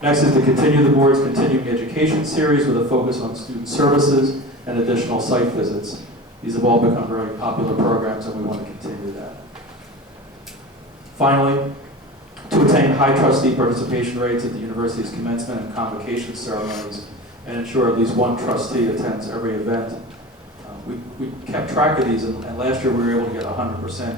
Next is to continue the board's continuing education series with a focus on student services and additional site visits. These have all become very popular programs, and we want to continue that. Finally, to attain high trustee participation rates at the university's commencement and convocation ceremonies and ensure at least one trustee attends every event. We kept track of these, and last year we were able to get 100%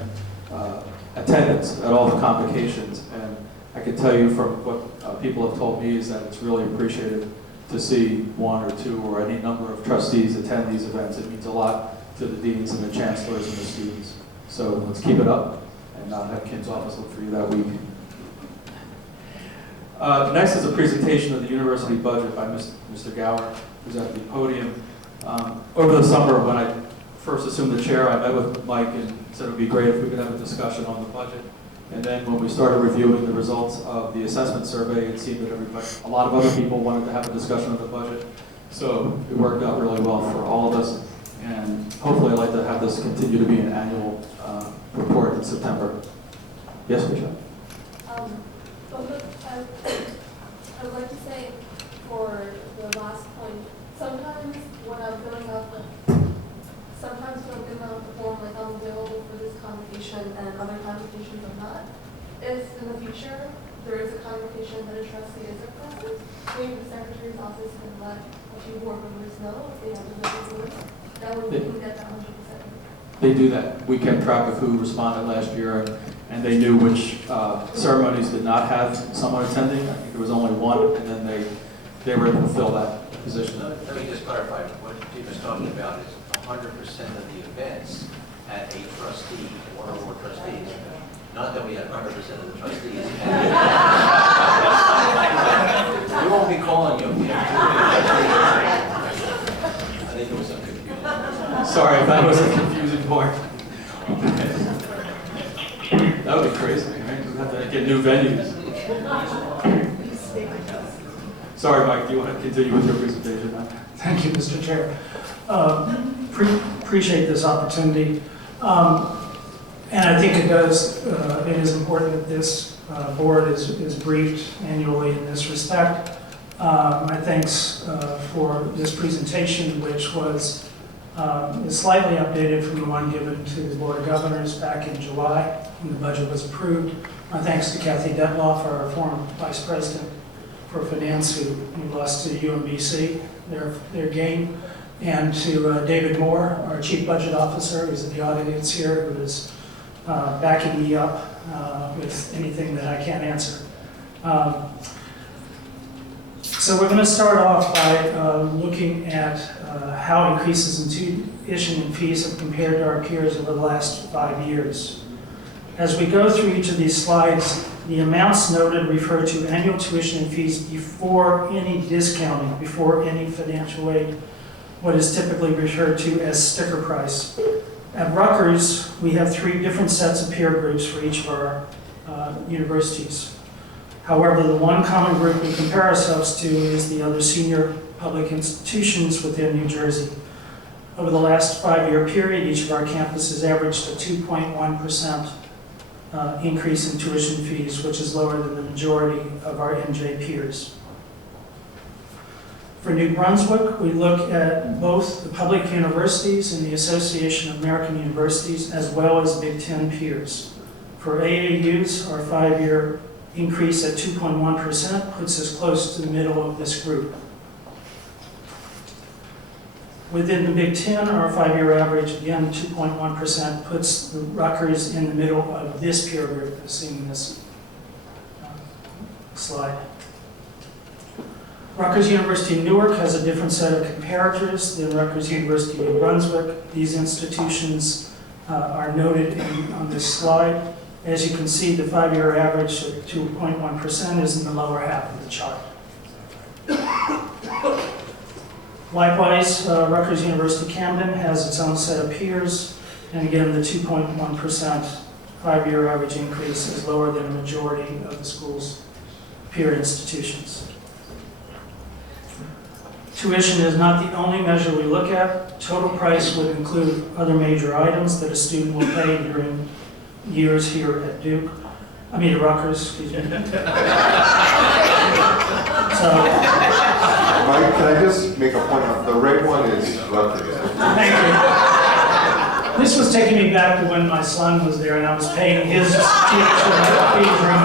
attendance at all the convocations. And I can tell you from what people have told me is that it's really appreciated to see one or two or any number of trustees attend these events. It means a lot to the deans and the chancellors and the students. So let's keep it up and not have Kim's office look for you that week. Next is a presentation of the university budget by Mr. Gower, who's at the podium. Over the summer, when I first assumed the chair, I met with Mike and said it would be great if we could have a discussion on the budget. And then when we started reviewing the results of the assessment survey, it seemed that a lot of other people wanted to have a discussion of the budget. So it worked out really well for all of us. And hopefully I'd like to have this continue to be an annual report in September. Yes, Michelle? I would like to say for the last point, sometimes when I'm filling out the form, like I'm available for this convocation and other convocations I'm not. If in the future there is a convocation that a trustee isn't present, maybe the secretary's office can let a few board members know if they have the list. That way we can get that 100%. They do that. We kept track of who responded last year, and they knew which ceremonies did not have someone attending. I think there was only one, and then they were able to fill that position. Let me just clarify. What Jim is talking about is 100% of the events at a trustee, one or more trustees. Not that we have 100% of the trustees. We won't be calling you if we have too many trustees. I think there was some confusion. Sorry if that was a confusing part. That would be crazy, right? We'd have to get new venues. Sorry, Mike, do you want to continue with your presentation now? Thank you, Mr. Chair. Appreciate this opportunity. And I think it is important that this board is briefed annually in this respect. My thanks for this presentation, which is slightly updated from the one given to the Board of Governors back in July when the budget was approved. My thanks to Kathy Detloff, our former Vice President for Finance, who lost to UMBC, their game, and to David Moore, our Chief Budget Officer, who's in the audience here, who is backing me up with anything that I can't answer. So we're going to start off by looking at how increases in tuition and fees have compared to our peers over the last 5 years. As we go through each of these slides, the amounts noted refer to annual tuition and fees before any discounting, before any financial aid, what is typically referred to as sticker price. At Rutgers, we have 3 different sets of peer groups for each of our universities. However, the one common group we compare ourselves to is the other senior public institutions within New Jersey. Over the last 5-year period, each of our campuses averaged a 2.1% increase in tuition fees, which is lower than the majority of our NJ peers. For New Brunswick, we look at both the public universities and the Association of American Universities, as well as Big Ten peers. For AAUs, our 5-year increase at 2.1% puts us close to the middle of this group. Within the Big Ten, our 5-year average, again, 2.1%, puts the Rutgers in the middle of this peer group, as seen in this slide. Rutgers University Newark has a different set of comparators than Rutgers University New Brunswick. These institutions are noted on this slide. As you can see, the 5-year average of 2.1% is in the lower half of the chart. Likewise, Rutgers University Camden has its own set of peers, and again, the 2.1% 5-year average increase is lower than a majority of the school's peer institutions. Tuition is not the only measure we look at. Total price would include other major items that a student will pay during years here at Rutgers, excuse me. Mike, can I just make a point on, the red one is Rutgers. Thank you. This was taking me back to when my son was there and I was paying his tuition room.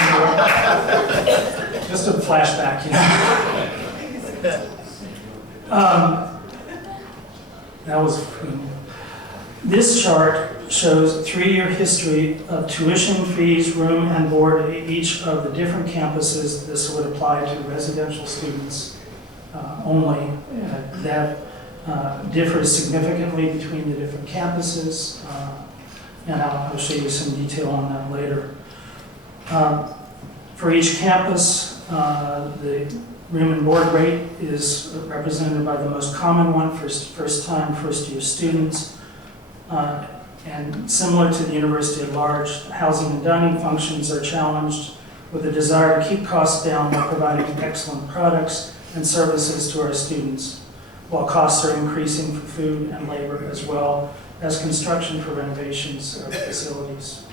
Just a flashback, you know. That was, this chart shows a 3-year history of tuition, fees, room, and board at each of the different campuses. This would apply to residential students only. That differs significantly between the different campuses, and I'll show you some detail on that later. For each campus, the room and board rate is represented by the most common one for first-time, first-year students. And similar to the university at large, housing and dining functions are challenged with a desire to keep costs down while providing excellent products and services to our students, while costs are increasing for food and labor, as well as construction for renovations of facilities.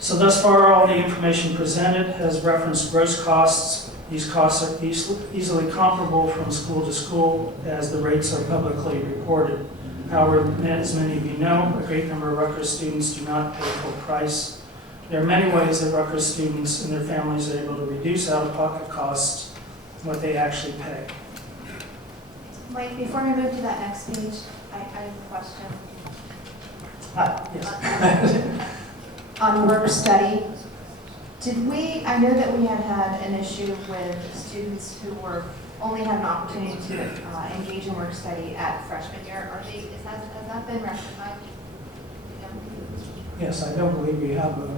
So thus far, all the information presented has referenced gross costs. These costs are easily comparable from school to school as the rates are publicly reported. However, as many of you know, a great number of Rutgers students do not pay full price. There are many ways that Rutgers students and their families are able to reduce out-of-pocket costs, what they actually pay. Mike, before we move to that next page, I have a question. Yes. On work study, I know that we had an issue with students who only had an opportunity to engage in work study at freshman year. Has that been rectified? Yes, I don't believe we have an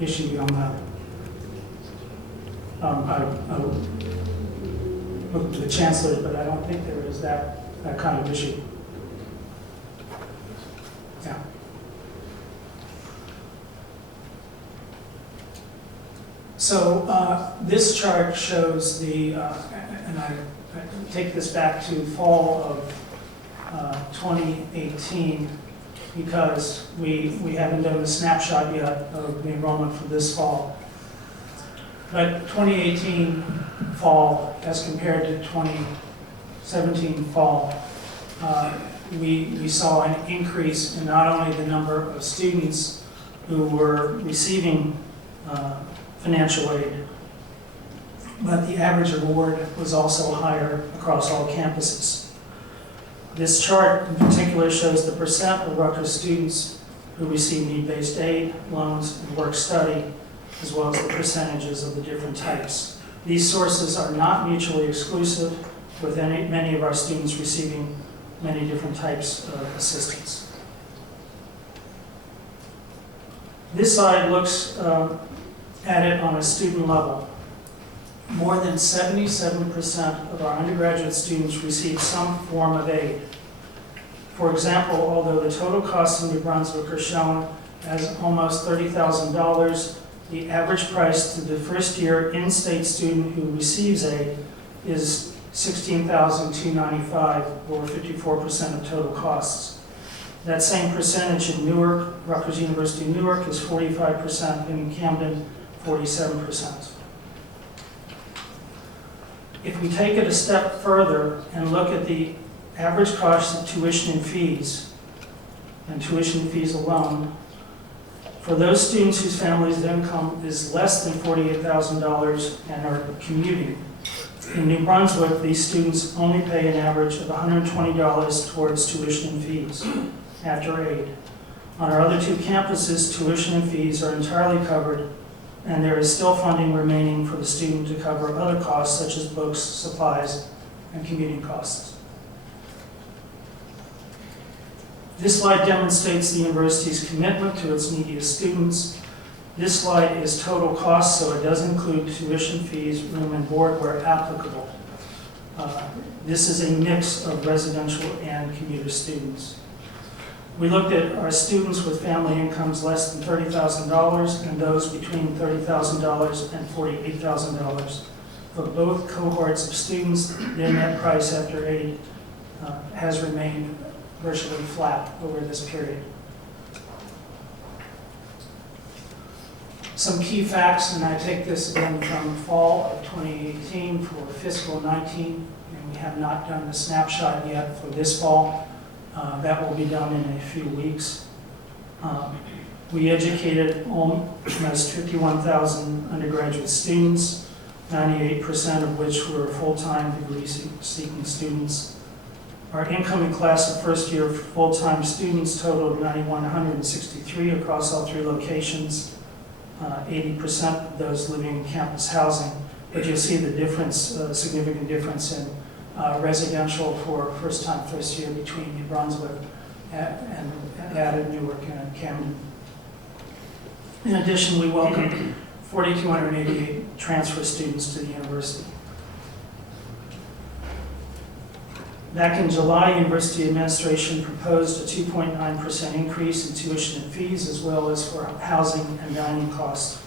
issue beyond that. I will look to the chancellor, but I don't think there is that kind of issue. Yeah. So this chart shows and I take this back to fall of 2018 because we haven't done the snapshot yet of the enrollment for this fall. But 2018 fall as compared to 2017 fall, we saw an increase in not only the number of students who were receiving financial aid, but the average award was also higher across all campuses. This chart in particular shows the percent of Rutgers students who receive need-based aid, loans, and work study, as well as the percentages of the different types. These sources are not mutually exclusive, with many of our students receiving many different types of assistance. This slide looks at it on a student level. More than 77% of our undergraduate students receive some form of aid. For example, although the total costs in New Brunswick are shown as almost $30,000, the average price to the first-year in-state student who receives aid is $16,295, or 54% of total costs. That same percentage in Newark, Rutgers University Newark, is 45%, and in Camden, 47%. If we take it a step further and look at the average cost of tuition and fees alone, for those students whose family's income is less than $48,000 and are commuting, in New Brunswick, these students only pay an average of $120 towards tuition and fees after aid. On our other two campuses, tuition and fees are entirely covered and there is still funding remaining for the student to cover other costs such as books, supplies, and commuting costs. This slide demonstrates the university's commitment to its neediest students. This slide is total cost, so it does include tuition fees, room and board where applicable. This is a mix of residential and commuter students. We looked at our students with family incomes less than $30,000 and those between $30,000 and $48,000. For both cohorts of students, their net price after aid has remained virtually flat over this period. Some key facts, and I take this again from fall of 2018 for fiscal 19, and we have not done the snapshot yet for this fall. That will be done in a few weeks. We educated almost 51,000 undergraduate students, 98% of which were full-time degree-seeking students. Our incoming class of first-year full-time students totaled 9,163 across all 3 locations. 80% of those living in campus housing, but you'll see the difference, significant difference in residential for first-time, first year between New Brunswick and added Newark and Camden. In addition, we welcomed 4,288 transfer students to the university. Back in July, University Administration proposed a 2.9% increase in tuition and fees, as well as for housing and dining costs.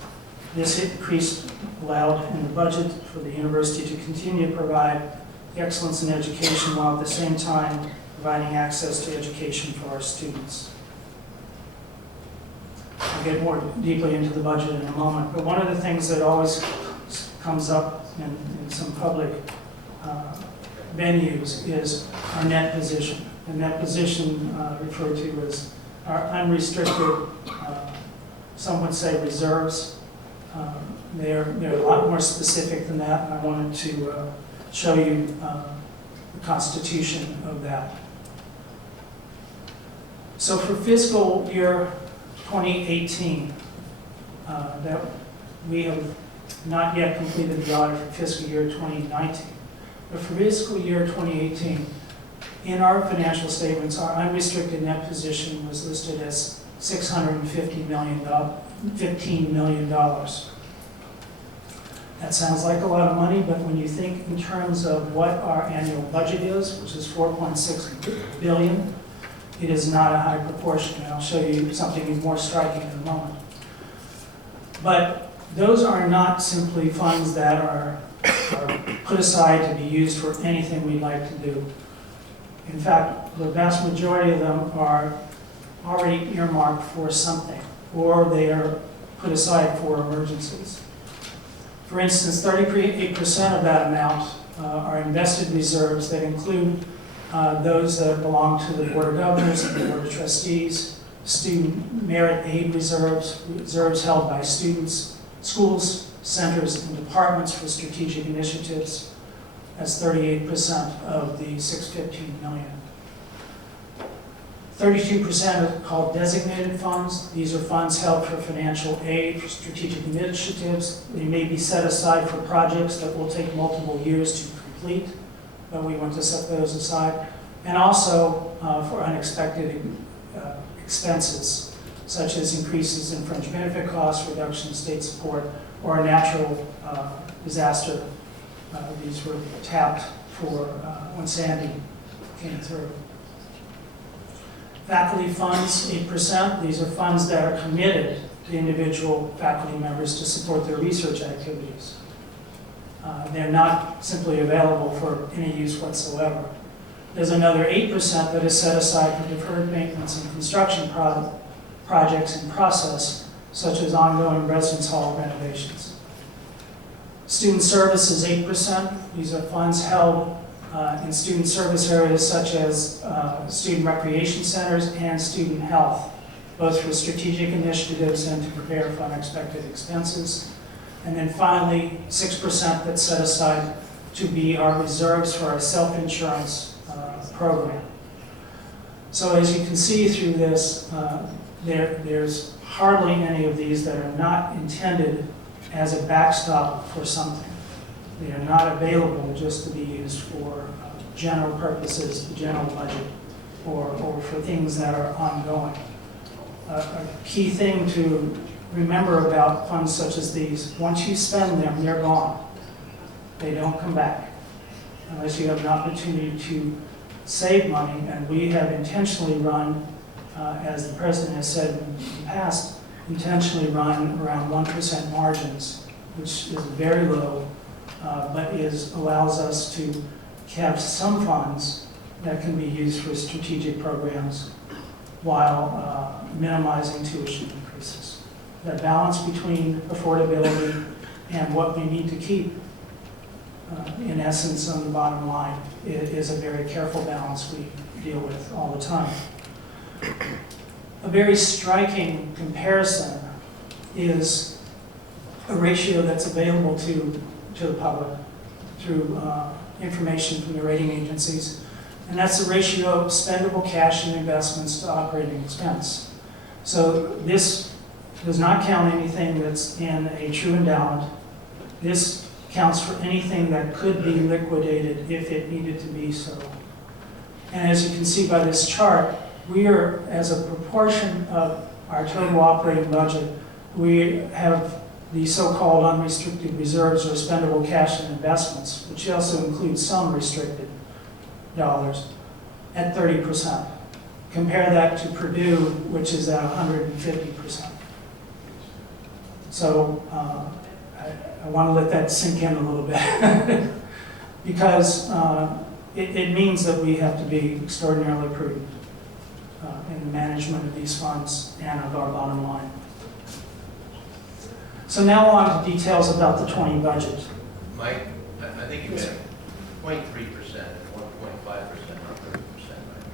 This increase allowed in the budget for the university to continue to provide excellence in education while at the same time providing access to education for our students. I'll get more deeply into the budget in a moment, but one of the things that always comes up in some public venues is our net position. The net position referred to as our unrestricted, some would say reserves. They're a lot more specific than that, and I wanted to show you the constitution of that. So for fiscal year 2018, that we have not yet completed the audit for fiscal year 2019. But for fiscal year 2018, in our financial statements, our unrestricted net position was listed as $615 million. That sounds like a lot of money, but when you think in terms of what our annual budget is, which is $4.6 billion, it is not a high proportion, and I'll show you something more striking in a moment. But those are not simply funds that are put aside to be used for anything we'd like to do. In fact, the vast majority of them are already earmarked for something, or they are put aside for emergencies. For instance, 38% of that amount are invested reserves that include those that belong to the Board of Governors and the Board of Trustees, student merit aid reserves, reserves held by students, schools, centers, and departments for strategic initiatives. That's 38% of the $615 million. 32% are called designated funds. These are funds held for financial aid, for strategic initiatives. They may be set aside for projects that will take multiple years to complete, but we want to set those aside. And also for unexpected expenses, such as increases in fringe benefit costs, reduction in state support, or a natural disaster. These were tapped for when Sandy came through. Faculty funds, 8%. These are funds that are committed to individual faculty members to support their research activities. They're not simply available for any use whatsoever. There's another 8% that is set aside for deferred maintenance and construction projects in process, such as ongoing residence hall renovations. Student services, 8%. These are funds held in student service areas such as student recreation centers and student health, both for strategic initiatives and to prepare for unexpected expenses. And then finally, 6% that's set aside to be our reserves for our self-insurance program. So as you can see through this, there's hardly any of these that are not intended as a backstop for something. They are not available just to be used for general purposes, the general budget, or for things that are ongoing. A key thing to remember about funds such as these, once you spend them, they're gone. They don't come back unless you have an opportunity to save money, and we have intentionally run, as the President has said in the past, intentionally run around 1% margins, which is very low, but allows us to have some funds that can be used for strategic programs while minimizing tuition increases. That balance between affordability and what we need to keep, in essence, on the bottom line, is a very careful balance we deal with all the time. A very striking comparison is a ratio that's available to the public through information from the rating agencies, and that's the ratio of spendable cash and investments to operating expense. So this does not count anything that's in a true endowment. This counts for anything that could be liquidated if it needed to be so. And as you can see by this chart, we are, as a proportion of our total operating budget, we have the so-called unrestricted reserves or spendable cash and investments, which also includes some restricted dollars, at 30%. Compare that to Purdue, which is at 150%. So I want to let that sink in a little bit because it means that we have to be extraordinarily prudent in the management of these funds and of our bottom line. So now on to details about the 20 budget. Mike, I think you meant 0.3% and 1.5%, not 30%, right?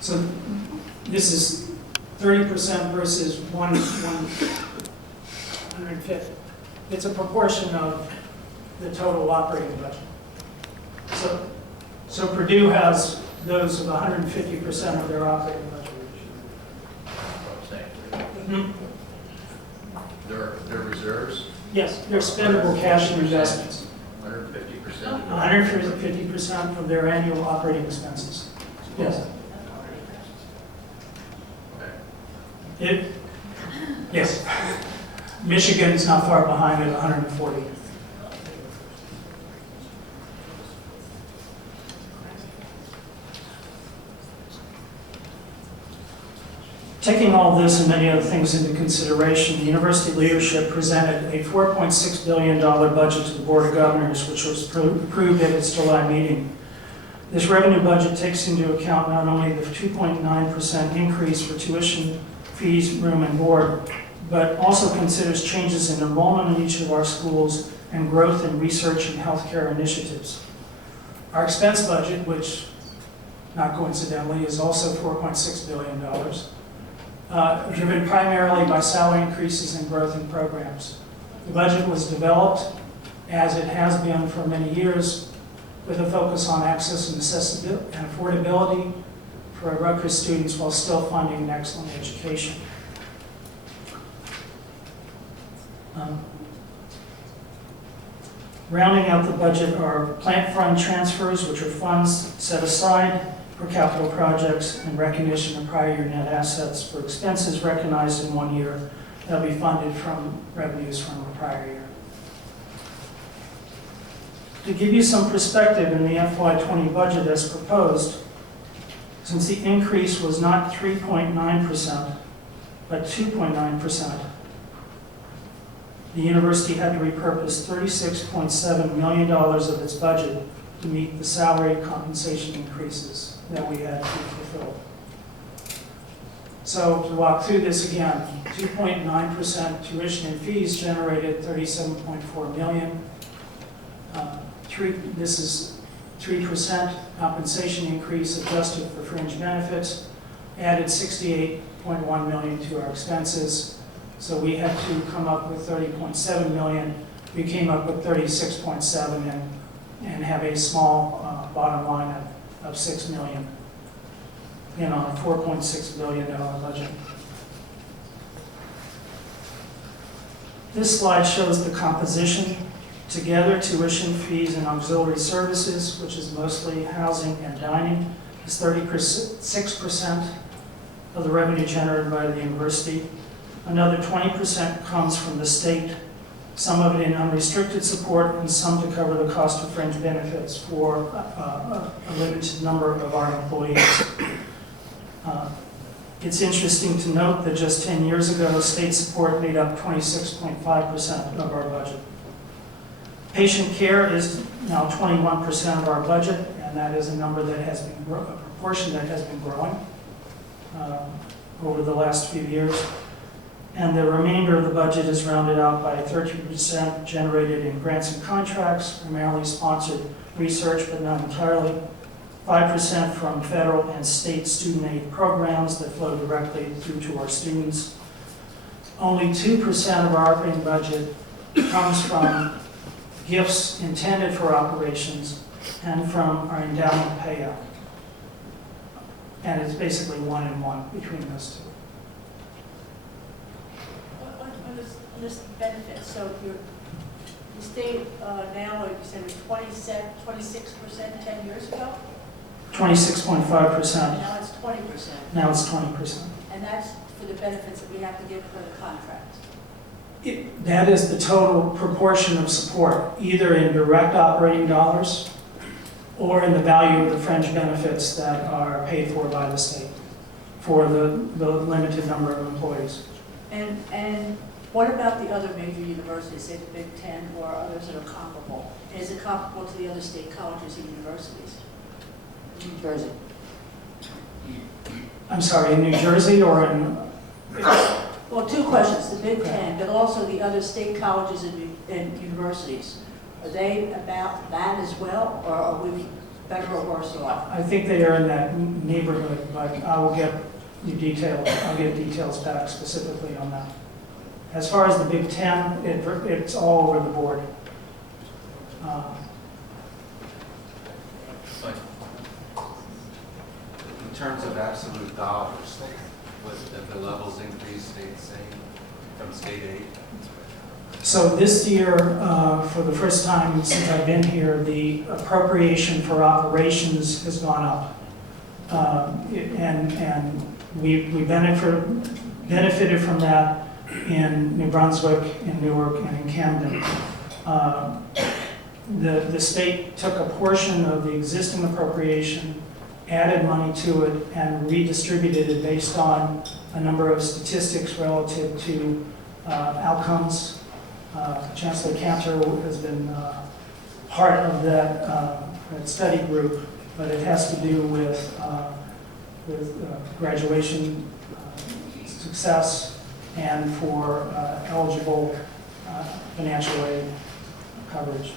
So this is 30% versus 150. It's a proportion of the total operating budget. So Purdue has those of 150% of their operating budget. Their reserves? Yes, they're spendable cash and investments. 150%? 150% of their annual operating expenses. Yes. Yes. Michigan's not far behind at 140. Taking all this and many other things into consideration, the university leadership presented a $4.6 billion budget to the Board of Governors, which was approved at its July meeting. This revenue budget takes into account not only the 2.9% increase for tuition, fees, room, and board, but also considers changes in enrollment in each of our schools and growth in research and healthcare initiatives. Our expense budget, which, not coincidentally, is also $4.6 billion, driven primarily by salary increases and growth in programs. The budget was developed, as it has been for many years, with a focus on access and accessibility and affordability for Rutgers students while still funding an excellent education. Rounding out the budget are plant fund transfers, which are funds set aside for capital projects and recognition of prior year net assets for expenses recognized in one year that will be funded from revenues from the prior year. To give you some perspective in the FY20 budget as proposed, since the increase was not 3.9%, but 2.9%, the university had to repurpose $36.7 million of its budget to meet the salary compensation increases that we had to fulfill. So to walk through this again, 2.9% tuition and fees generated $37.4 million. This is 3% compensation increase adjusted for fringe benefits, added $68.1 million to our expenses. So we had to come up with $30.7 million. We came up with $36.7 and have a small bottom line of $6 million on a $4.6 billion budget. This slide shows the composition. Together, tuition, fees, and auxiliary services, which is mostly housing and dining, is 36% of the revenue generated by the university. Another 20% comes from the state, some of it in unrestricted support and some to cover the cost of fringe benefits for a limited number of our employees. It's interesting to note that just 10 years ago, state support made up 26.5% of our budget. Patient care is now 21% of our budget, and that is a number that has been, a proportion that has been growing over the last few years. And the remainder of the budget is rounded out by 13% generated in grants and contracts, primarily sponsored research, but not entirely. 5% from federal and state student aid programs that flow directly through to our students. Only 2% of our operating budget comes from gifts intended for operations and from our endowment payout. And it's basically 1 and 1 between those two. On this benefit, so you stayed now, you said it was 26% 10 years ago? 26.5%. Now it's 20%. Now it's 20%. And that's for the benefits that we have to give for the contract. That is the total proportion of support, either in direct operating dollars or in the value of the fringe benefits that are paid for by the state for the limited number of employees. And what about the other major universities, say the Big Ten or others that are comparable? Is it comparable to the other state colleges and universities? New Jersey. I'm sorry, in New Jersey or in? Well, 2 questions. The Big Ten, but also the other state colleges and universities. Are they about that as well, or are we better or worse off? I think they are in that neighborhood, but I will get you details. I'll get details back specifically on that. As far as the Big Ten, it's all over the board. In terms of absolute dollars, was the levels increase stayed the same from state aid? So this year, for the first time since I've been here, the appropriation for operations has gone up. And we benefited from that in New Brunswick, in Newark, and in Camden. The state took a portion of the existing appropriation, added money to it, and redistributed it based on a number of statistics relative to outcomes. Chancellor Cantor has been part of that study group, but it has to do with graduation success and for eligible financial aid coverage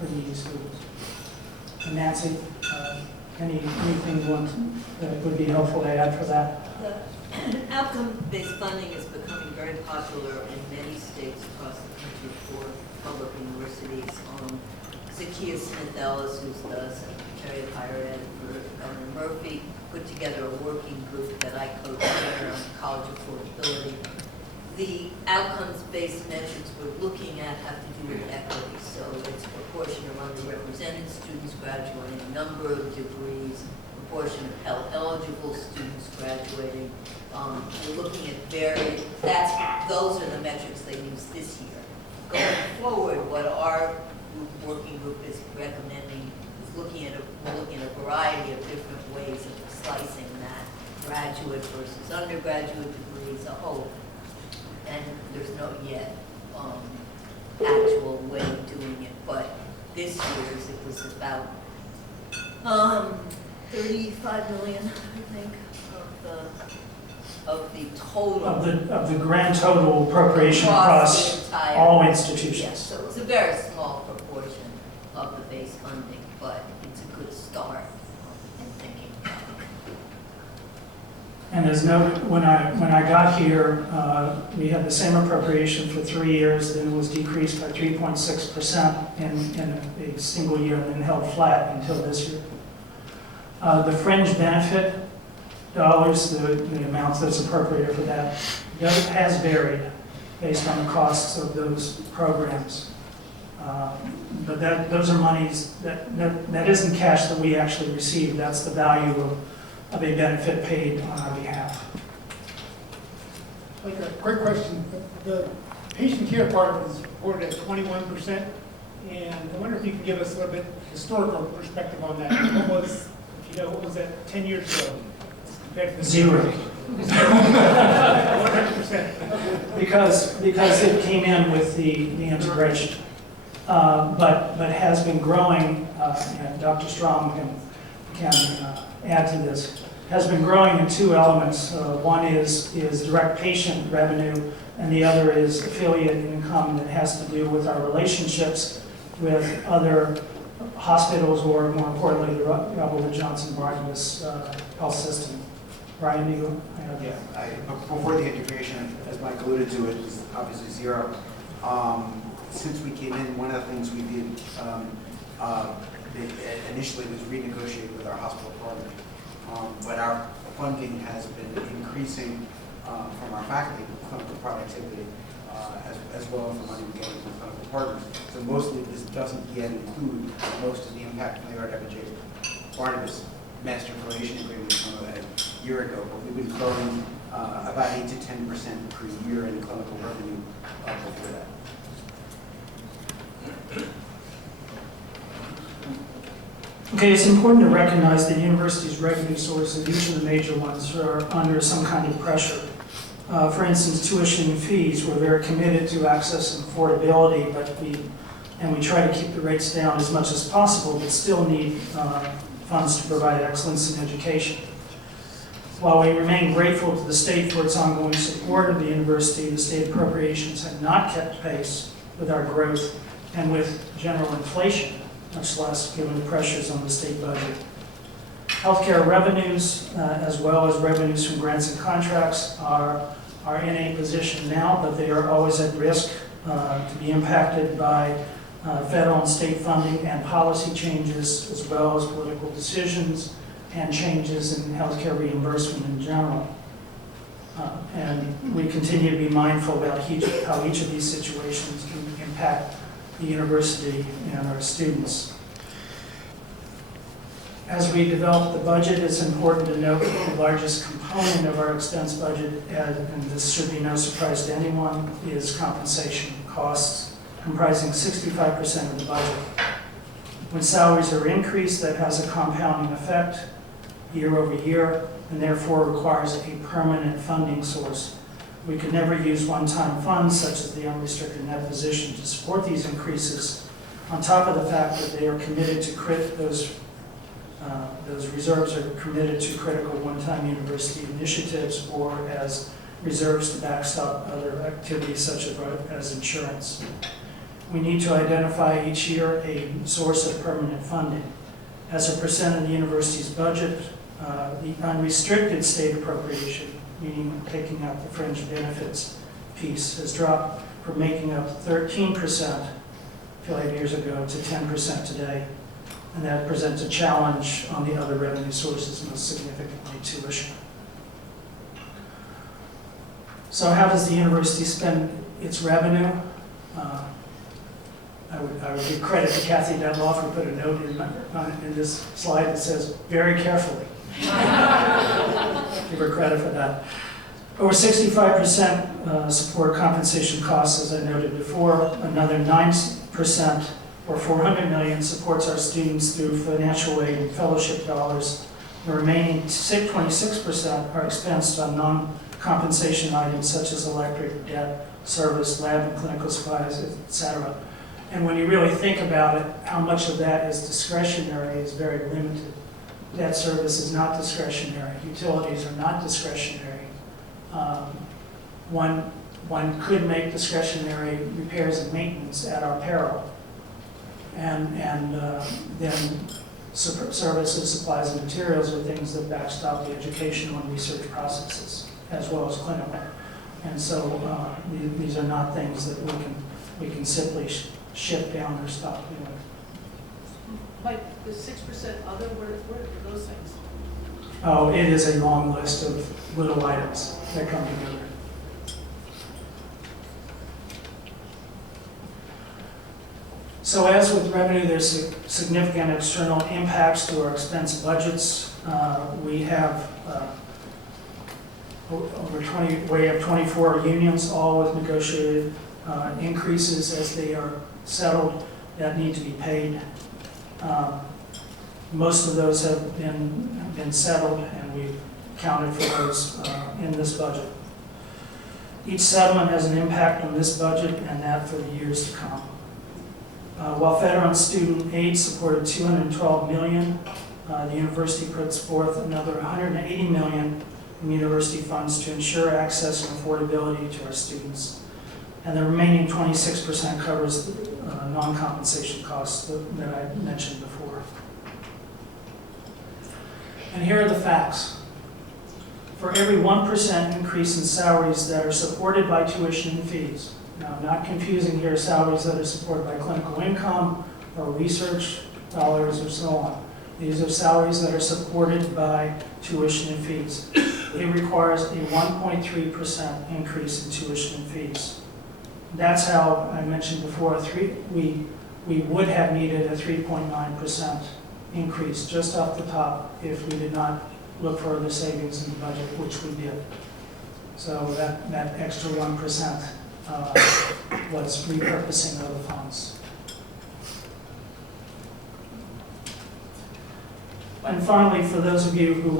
for needy students. And Nancy, anything you want that would be helpful to add for that? The outcome-based funding is becoming very popular in many states across the country for public universities. Zacchaeus Smith Ellis, who's the Secretary of Higher Ed for Governor Murphy, put together a working group that I co-chair on college affordability. The outcomes-based metrics we're looking at have to do with equity. So it's proportion of underrepresented students graduating, number of degrees, proportion of Pell-eligible students graduating. We're looking at those are the metrics they use this year. Going forward, what our working group is recommending is we're looking at a variety of different ways of slicing that, graduate versus undergraduate degrees, a whole. And there's no yet actual way of doing it, but this year's it was about 35 million, I think, of the total. Of the grand total appropriation across all institutions. Yes, so it's a very small proportion of the base funding, but it's a good start in thinking. And as noted, when I got here, we had the same appropriation for 3 years, then it was decreased by 3.6% in a single year, and then held flat until this year. The fringe benefit dollars, the amounts that's appropriated for that, has varied. based on the costs of those programs. But those are monies, that isn't cash that we actually receive. That's the value of a benefit paid on our behalf. Like a quick question. The patient care part is reported at 21%, and I wonder if you can give us a little bit historical perspective on that. What was, if you know, what was that 10 years ago? Compared to the 0. 100%. Because it came in with the integration. But has been growing, and Dr. Strom can add to this, has been growing in 2 elements. One is direct patient revenue, and the other is affiliate income that has to do with our relationships with other hospitals, or more importantly, the Robert Johnson Barnabas health system. Brian, you have? Yeah, before the integration, as Mike alluded to, it was obviously 0. Since we came in, one of the things we did initially was renegotiate with our hospital partner. But our funding has been increasing from our faculty, clinical productivity, as well as the money we get from clinical partners. So mostly this doesn't yet include most of the impact from the RWJ Barnabas Master Affiliation Agreement from a year ago. But we've been growing about 8 to 10% per year in clinical revenue before that. Okay, it's important to recognize that universities' revenue sources, each of the major ones, are under some kind of pressure. For instance, tuition and fees. We're very committed to access and affordability, but we try to keep the rates down as much as possible, but still need funds to provide excellence in education. While we remain grateful to the state for its ongoing support of the university, the state appropriations have not kept pace with our growth and with general inflation, much less given the pressures on the state budget. Healthcare revenues, as well as revenues from grants and contracts, are in a position now, but they are always at risk to be impacted by federal and state funding and policy changes, as well as political decisions and changes in healthcare reimbursement in general. And we continue to be mindful about how each of these situations can impact the university and our students. As we develop the budget, it's important to note that the largest component of our expense budget, and this should be no surprise to anyone, is compensation costs, comprising 65% of the budget. When salaries are increased, that has a compounding effect year over year, and therefore requires a permanent funding source. We could never use one-time funds, such as the unrestricted net position, to support these increases, on top of the fact that they are committed to those reserves are committed to critical one-time university initiatives, or as reserves to backstop other activities such as insurance. We need to identify each year a source of permanent funding. As a percent of the university's budget, the unrestricted state appropriation, meaning taking out the fringe benefits piece, has dropped from making up 13% 5 years ago to 10% today. And that presents a challenge on the other revenue sources, most significantly tuition. So how does the university spend its revenue? I would give credit to Kathy Dedloff, who put a note in this slide that says, very carefully. Give her credit for that. Over 65% support compensation costs, as I noted before. Another 9%, or $400 million, supports our students through financial aid and fellowship dollars. The remaining 26% are expensed on non-compensation items such as electric, debt, service, lab and clinical supplies, etc. And when you really think about it, how much of that is discretionary is very limited. Debt service is not discretionary. Utilities are not discretionary. One could make discretionary repairs and maintenance at our peril. And then services, supplies, and materials are things that backstop the educational and research processes, as well as clinical. And so these are not things that we can simply shift down or stop doing. Mike, the 6% other, where are those things? Oh, it is a long list of little items that come together. So as with revenue, there's significant external impacts to our expense budgets. We have we have 24 unions, all with negotiated increases as they are settled that need to be paid. Most of those have been settled, and we've counted for those in this budget. Each settlement has an impact on this budget and that for the years to come. While federal and student aid supported $212 million, the university puts forth another $180 million in university funds to ensure access and affordability to our students. And the remaining 26% covers non-compensation costs that I mentioned before. And here are the facts. For every 1% increase in salaries that are supported by tuition and fees, now I'm not confusing here salaries that are supported by clinical income or research dollars or so on. These are salaries that are supported by tuition and fees. It requires a 1.3% increase in tuition and fees. That's how I mentioned before, we would have needed a 3.9% increase just off the top if we did not look for other savings in the budget, which we did. So that extra 1% was repurposing of the funds. And finally, for those of you who...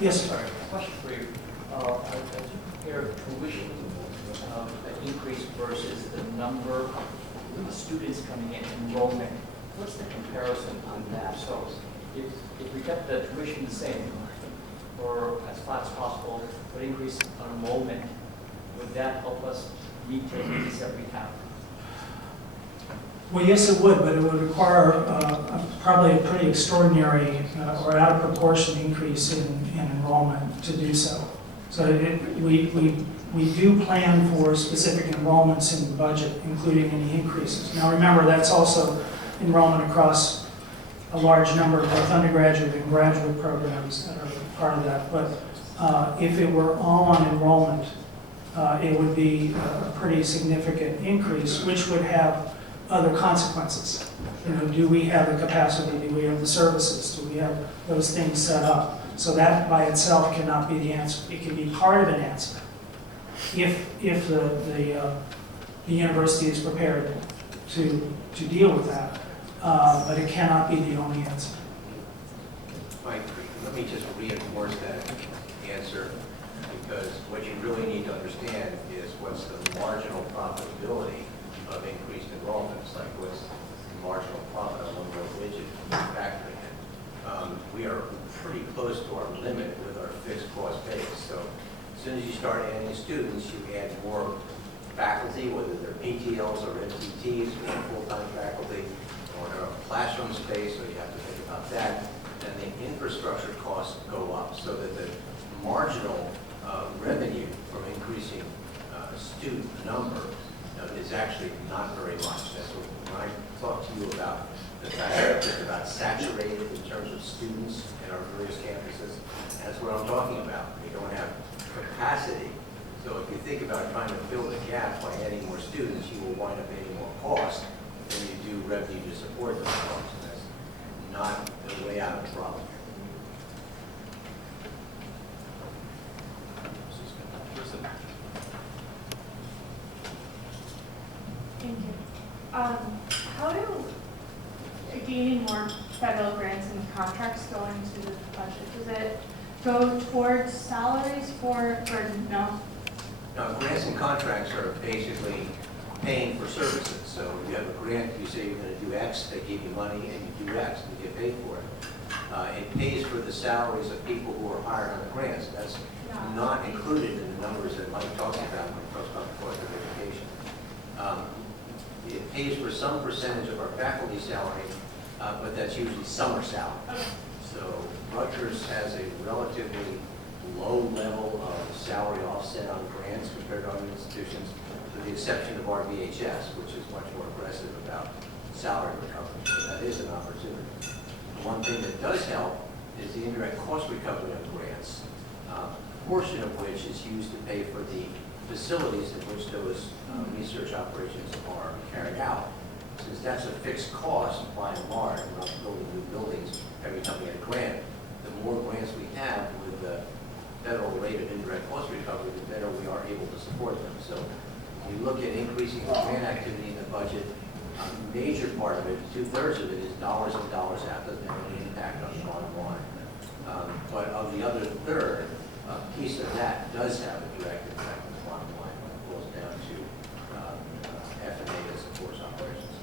yes, sir. Question for you. As you compare tuition increase versus the number of students coming in, enrollment, what's the comparison on that? So if we kept the tuition the same, or as flat as possible, but increase on enrollment, would that help us meet the needs that we have? Well, yes, it would, but it would require probably a pretty extraordinary or out of proportion increase in enrollment to do so. So we do plan for specific enrollments in the budget, including any increases. Now remember, that's also enrollment across a large number of both undergraduate and graduate programs that are part of that. But if it were all on enrollment, it would be a pretty significant increase, which would have other consequences. You know, do we have the capacity? Do we have the services? Do we have those things set up? So that by itself cannot be the answer. It can be part of an answer if the university is prepared to deal with that, but it cannot be the only answer. Mike, let me just reinforce that answer, because what you really need to understand is what's the marginal profitability of increased enrollments, like what's the marginal profit on one real widget factoring in. We are pretty close to our limit with our fixed cost base. So as soon as you start adding students, you add more faculty, whether they're PTLs or MTTs or full-time faculty, or classroom space, so you have to think about that. And the infrastructure costs go up, so that the marginal revenue from increasing student number is actually not very much. That's what, when I talk to you about the fact that we're just about saturated in terms of students in our various campuses, that's what I'm talking about. We don't have capacity. So if you think about trying to fill the gap by adding more students, you will wind up adding more cost than you do revenue to support those costs. That's not the way out of the problem. Thank you. How do gaining more federal grants and contracts go into the budget? Does it go towards salaries or no? No, grants and contracts are basically paying for services. So if you have a grant, you say you're going to do X, they give you money, and you do X, and you get paid for it. It pays for the salaries of people who are hired on the grants. That's not included in the numbers that Mike talks about when he talks about the cost of education. It pays for some percentage of our faculty salary, but that's usually summer salary. So Rutgers has a relatively low level of salary offset on grants compared to other institutions, with the exception of our VHS, which is much more aggressive about salary recovery. So that is an opportunity. One thing that does help is the indirect cost recovery of grants, a portion of which is used to pay for the facilities in which those research operations are carried out. since that's a fixed cost by and large, we're not building new buildings every time we get a grant, the more grants we have with the federal rate of indirect cost recovery, the better we are able to support them. So when you look at increasing the grant activity in the budget, a major part of it, 2/3 of it, is dollars in, dollars out. Doesn't have any impact on the bottom line. But of the other third, a piece of that does have a direct impact on the bottom line when it goes down to F&A that supports operations.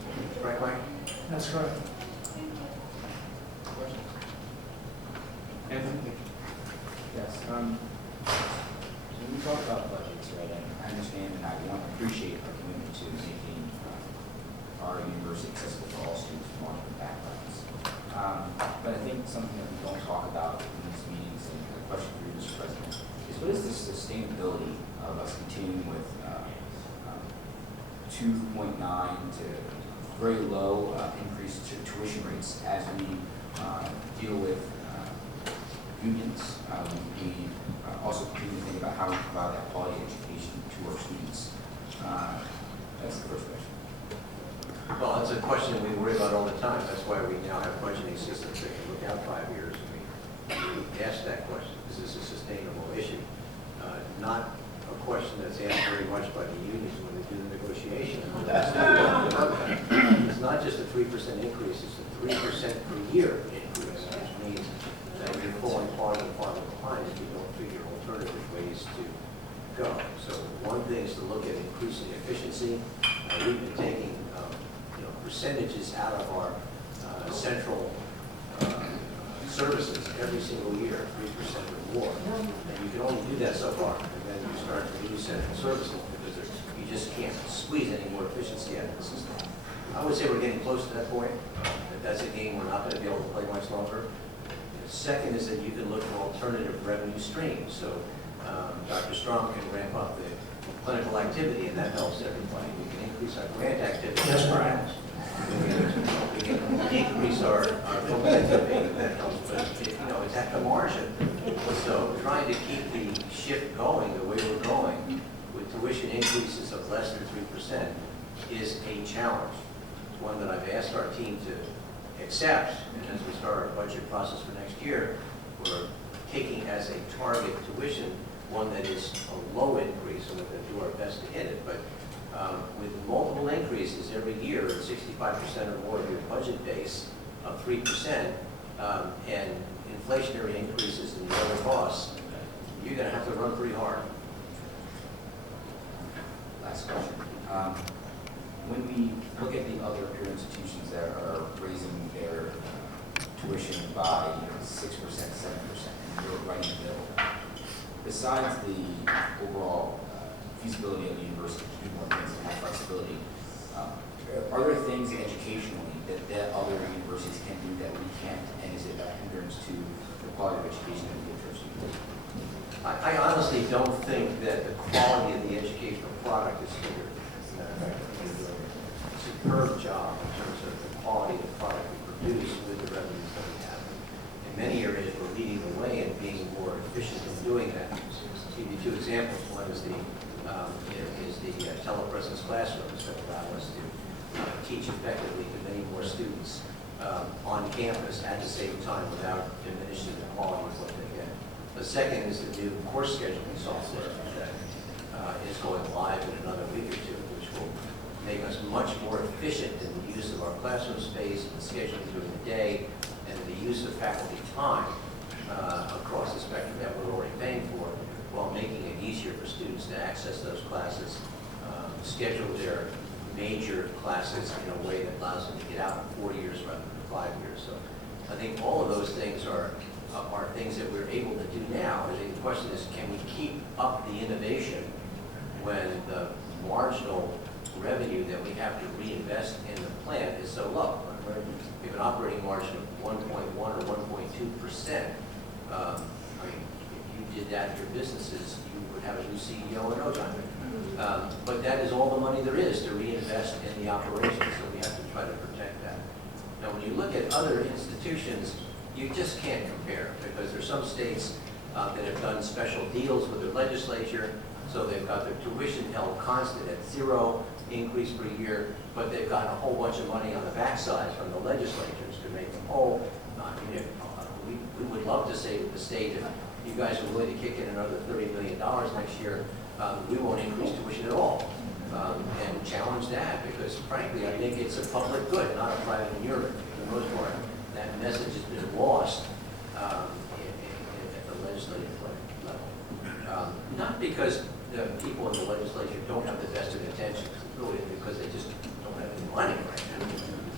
Right, Mike? That's right. Anthony? Yes. So when we talk about budgets, right, I understand and I want to appreciate our commitment to making our university accessible to all students from all different backgrounds. But I think something that we don't talk about in these meetings, and the question for you, Mr. President, is what is the sustainability of us continuing with 2.9 to very low increase to tuition rates as we deal with unions. We also continue to think about how we provide that quality education to our students. That's the first question. Well, that's a question we worry about all the time. That's why we now have budgeting systems that can look out 5 years. And we ask that question, is this a sustainable issue? Not a question that's asked very much by the unions when they do the negotiation. It's not just a 3% increase, it's a 3% per year increase, which means that you're falling farther and farther behind if you don't figure alternative ways to go. So one thing is to look at increasing efficiency. We've been taking percentages out of our central services every single year, 3% or more. And you can only do that so far. And then you start to lose central services because you just can't squeeze any more efficiency out of the system. I would say we're getting close to that point. That's a game we're not going to be able to play much longer. The second is that you can look for alternative revenue streams. So Dr. Strom can ramp up the clinical activity, and that helps everybody. We can increase our grant activity. Yes, Brian. We can increase our full activity, that helps, but it's at the margin. So trying to keep the ship going the way we're going with tuition increases of less than 3% is a challenge. One that I've asked our team to accept, and as we start our budget process for next year, we're taking as a target tuition one that is a low increase, and we're going to do our best to hit it. But with multiple increases every year, 65% or more of your budget base of 3%, and inflationary increases in the other costs, you're going to have to run pretty hard. Last question. When we look at the other peer institutions that are raising their tuition by 6%, 7%, and you're writing a bill, besides the overall feasibility of the university to do more things and have flexibility, are there things educationally that other universities can do that we can't, and is it a hindrance to the quality of education that we give to our students? I honestly don't think that the quality of the educational product is here. As a matter of fact, I think we're doing a superb job in terms of the quality of the product we produce with the revenues that we have. In many areas, we're leading the way and being more efficient in doing that. I'll give you 2 examples. One is the telepresence classrooms that allow us to teach effectively to many more students on campus at the same time without diminishing the quality of what they get. The second is the new course scheduling software that is going live in another week or 2, which will make us much more efficient in the use of our classroom space and the scheduling during the day and the use of faculty time across the spectrum that we're already paying for, while making it easier for students to access those classes, schedule their major classes in a way that allows them to get out in 4 years rather than 5 years. So I think all of those things are things that we're able to do now. I think the question is, can we keep up the innovation when the marginal revenue that we have to reinvest in the plant is so low? We have an operating margin of 1.1 or 1.2%. I mean, if you did that in your businesses, you would have a new CEO in no time. But that is all the money there is to reinvest in the operation, so we have to try to protect that. Now, when you look at other institutions, you just can't compare, because there's some states that have done special deals with their legislature. So they've got their tuition held constant at 0 increase per year, but they've gotten a whole bunch of money on the backside from the legislatures to make them whole. I mean, we would love to say to the state, if you guys are willing to kick in another $30 million next year, we won't increase tuition at all. And challenge that, because frankly, I think it's a public good, not a private inurement for the most part. That message has been lost at the legislative level. Not because the people in the legislature don't have the best of intentions, really because they just don't have any money right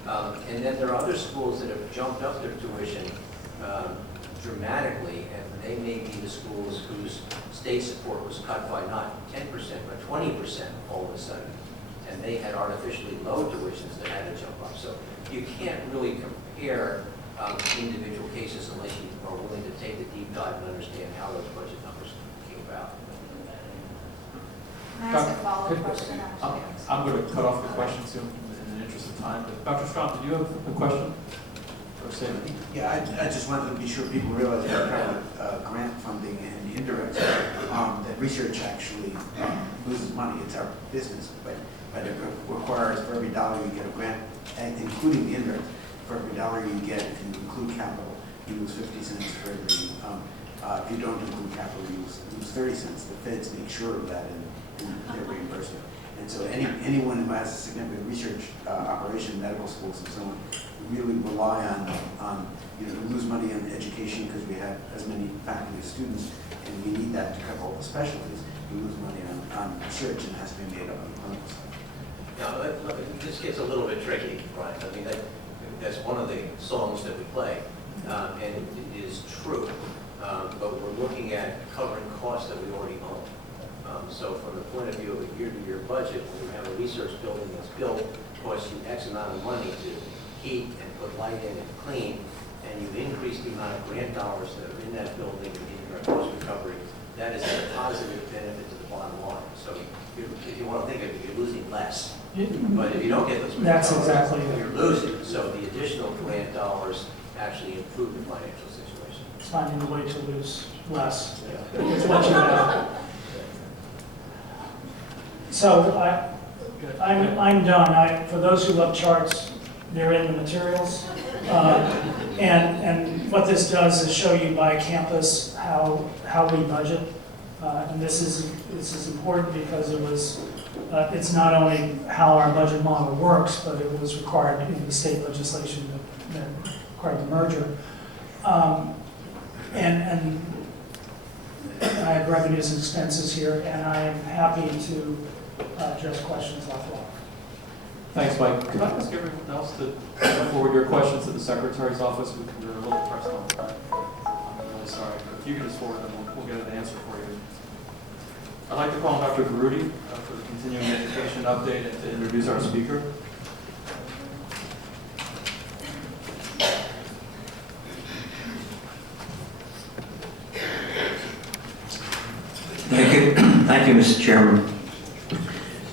now. And then there are other schools that have jumped up their tuition dramatically, and they may be the schools whose state support was cut by not 10%, but 20% all of a sudden. And they had artificially low tuitions that had to jump up. So you can't really compare individual cases unless you are willing to take the deep dive and understand how those budget numbers came about. Can I ask a follow-up question? I'm going to cut off the question soon in the interest of time. But Dr. Strauss, did you have a question? Or say anything? Yeah, I just wanted to be sure people realize that kind of grant funding and indirect, that research actually loses money. It's our business, but it requires for every dollar you get a grant, and including the indirect, for every dollar you get, if you include capital, you lose 50 cents for every, if you don't include capital, you lose 30 cents. The feds make sure of that in their reimbursement. And so anyone who has a significant research operation, medical schools and so on, really rely on lose money on education because we have as many faculty as students, and we need that to cover all the specialties. We lose money on research, and it has to be made up on the clinical side. Now, this gets a little bit tricky, right? I mean, that's one of the songs that we play, and it is true. But we're looking at covering costs that we already own. So from the point of view of a year-to-year budget, when you have a research building that's built, costs you X amount of money to heat and put light in and clean, and you increase the amount of grant dollars that are in that building and in your cost recovery, that is a positive benefit to the bottom line. So if you want to think of it, you're losing less. But if you don't get those grant dollars, you're losing. So the additional grant dollars actually improve the financial situation. It's finding a way to lose less. It's what you have. So I'm done. For those who love charts, they're in the materials. And what this does is show you by campus how we budget. And this is important because it's not only how our budget model works, but it was required in the state legislation that required the merger. And I have revenues and expenses here, and I am happy to address questions offline. Thanks, Mike. Could I ask everyone else to forward your questions to the Secretary's office? We're a little pressed on time. I'm really sorry. But if you can just forward them, we'll get an answer for you. I'd like to call on Dr. Garuti for the continuing education update and to introduce our speaker. Thank you, Mr. Chairman.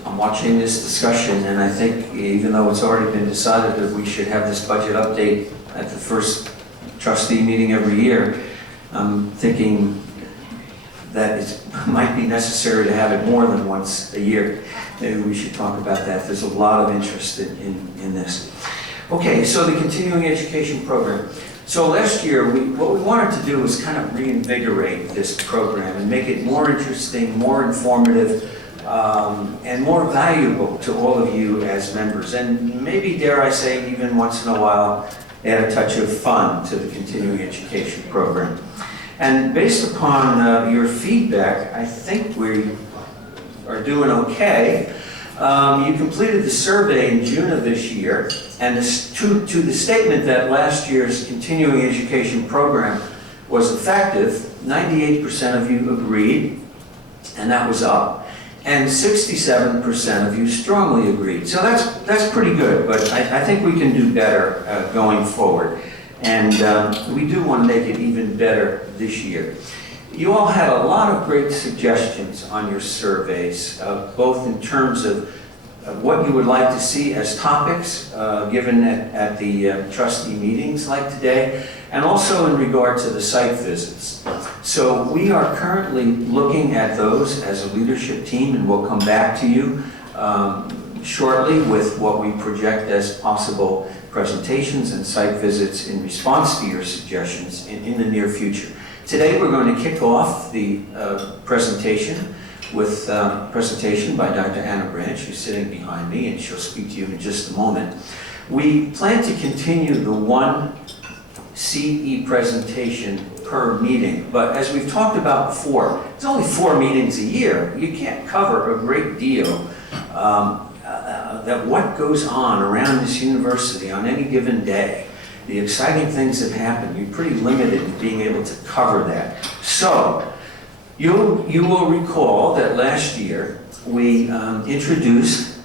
I'm watching this discussion, and I think even though it's already been decided that we should have this budget update at the first trustee meeting every year, I'm thinking that it might be necessary to have it more than once a year. Maybe we should talk about that. There's a lot of interest in this. Okay, so the continuing education program. So last year, what we wanted to do was kind of reinvigorate this program and make it more interesting, more informative, and more valuable to all of you as members. And maybe, dare I say, even once in a while, add a touch of fun to the continuing education program. And based upon your feedback, I think we are doing okay. You completed the survey in June of this year, and to the statement that last year's continuing education program was effective, 98% of you agreed, and that was up, and 67% of you strongly agreed. So that's pretty good, but I think we can do better going forward, and we do want to make it even better this year. You all had a lot of great suggestions on your surveys, both in terms of what you would like to see as topics given at the trustee meetings like today, and also in regard to the site visits. So we are currently looking at those as a leadership team, and we'll come back to you shortly with what we project as possible presentations and site visits in response to your suggestions in the near future. Today we're going to kick off the presentation with a presentation by Dr. Anna Branch, who's sitting behind me, and she'll speak to you in just a moment. We plan to continue the one CE presentation per meeting, but as we've talked about before, it's only 4 meetings a year. You can't cover a great deal that what goes on around this university on any given day, the exciting things that happen, you're pretty limited in being able to cover that. So, you will recall that last year we introduced,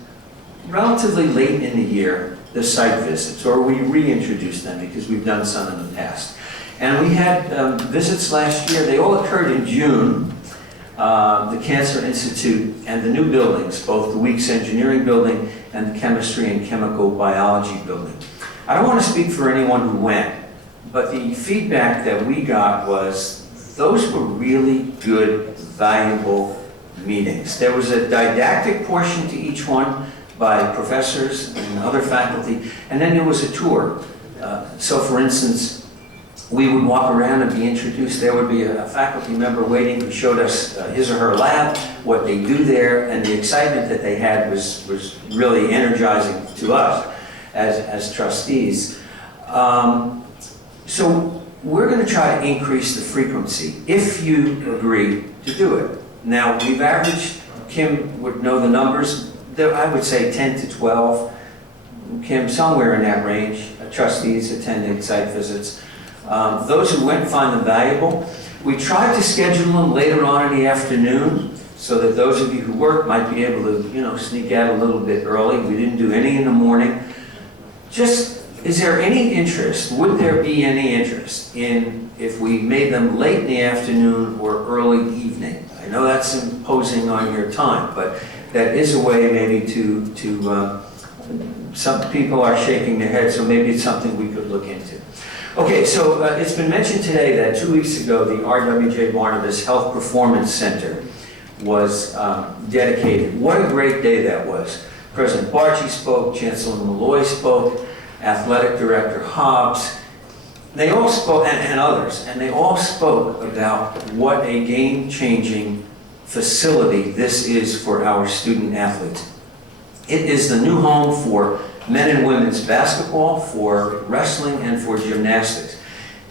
relatively late in the year, the site visits, or we reintroduced them because we've done some in the past. And we had visits last year. They all occurred in June. The Cancer Institute and the new buildings, both the Weeks Engineering Building and the Chemistry and Chemical Biology Building. I don't want to speak for anyone who went, but the feedback that we got was those were really good, valuable meetings. There was a didactic portion to each one by professors and other faculty, and then there was a tour. So for instance, we would walk around and be introduced. There would be a faculty member waiting who showed us his or her lab, what they do there, and the excitement that they had was really energizing to us as trustees. So we're going to try to increase the frequency, if you agree to do it. Now, we've averaged, Kim would know the numbers, I would say 10 to 12. Kim, somewhere in that range, trustees attending site visits. Those who went find them valuable. We tried to schedule them later on in the afternoon so that those of you who work might be able to, sneak out a little bit early. We didn't do any in the morning. Just, is there any interest, would there be any interest in if we made them late in the afternoon or early evening? I know that's imposing on your time, but that is a way maybe to some people are shaking their heads, so maybe it's something we could look into. Okay, so it's been mentioned today that 2 weeks ago, the R.W.J. Barnabas Health Performance Center was dedicated. What a great day that was. President Barchi spoke, Chancellor Malloy spoke, Athletic Director Hobbs. They all spoke, and others, and they all spoke about what a game-changing facility this is for our student athletes. It is the new home for men and women's basketball, for wrestling, and for gymnastics.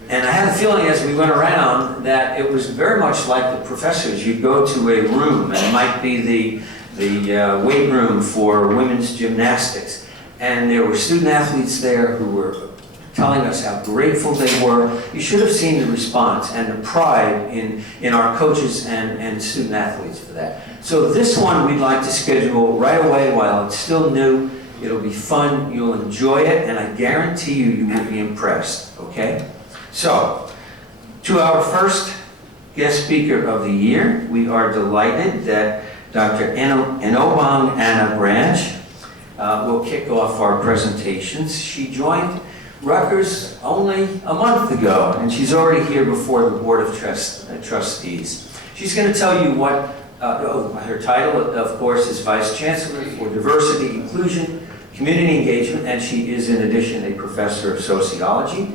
And I had a feeling as we went around that it was very much like the professors. You'd go to a room, and it might be the weight room for women's gymnastics. And there were student athletes there who were telling us how grateful they were. You should have seen the response and the pride in our coaches and student athletes for that. So this one we'd like to schedule right away while it's still new. It'll be fun, you'll enjoy it, and I guarantee you will be impressed, okay? So, to our first guest speaker of the year, we are delighted that Dr. Enobang Anna Branch will kick off our presentations. She joined Rutgers only a month ago, and she's already here before the Board of Trustees. She's going to tell you what, her title, of course, is Vice Chancellor for Diversity, Inclusion, Community Engagement, and she is in addition a professor of sociology.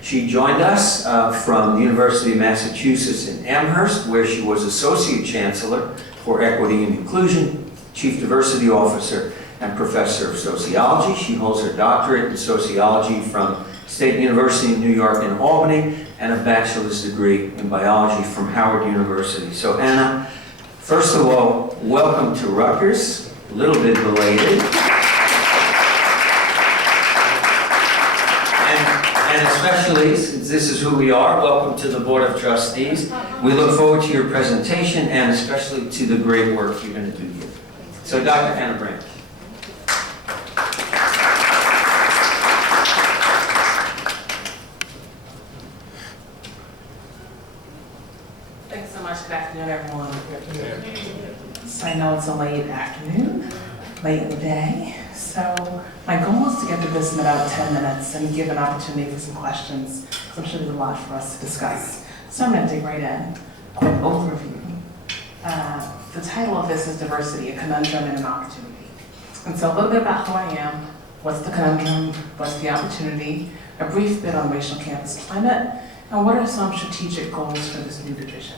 She joined us from the University of Massachusetts in Amherst, where she was Associate Chancellor for Equity and Inclusion, Chief Diversity Officer, and Professor of Sociology. She holds her doctorate in sociology from State University in New York and Albany, and a bachelor's degree in biology from Howard University. So Anna, first of all, welcome to Rutgers, a little bit belated. And especially, since this is who we are, welcome to the Board of Trustees. We look forward to your presentation and especially to the great work you're going to do here. So Dr. Anna Branch. Thanks so much. Good afternoon, everyone. So I know it's a late afternoon, late in the day. So my goal is to get to this in about 10 minutes and give an opportunity for some questions, because I'm sure there's a lot for us to discuss. So I'm going to dig right in. Quick overview. The title of this is Diversity, a Conundrum and an Opportunity. And so a little bit about who I am, what's the conundrum, what's the opportunity, a brief bit on racial campus climate, and what are some strategic goals for this new division.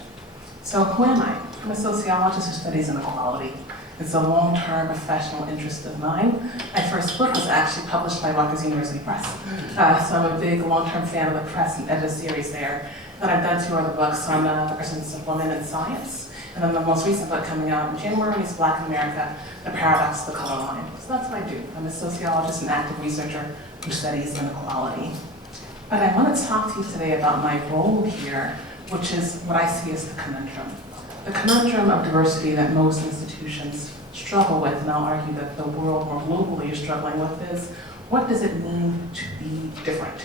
So who am I? I'm a sociologist who studies inequality. It's a long-term professional interest of mine. My first book was actually published by Rutgers University Press. So I'm a big long-term fan of the press and edited a series there. And I've done 2 other books on the presence of women in science. And then the most recent book coming out in January is Black America, The Paradox of the Color Line. So that's what I do. I'm a sociologist and active researcher who studies inequality. But I want to talk to you today about my role here, which is what I see as the conundrum. The conundrum of diversity that most institutions struggle with, and I'll argue that the world more globally is struggling with, is what does it mean to be different?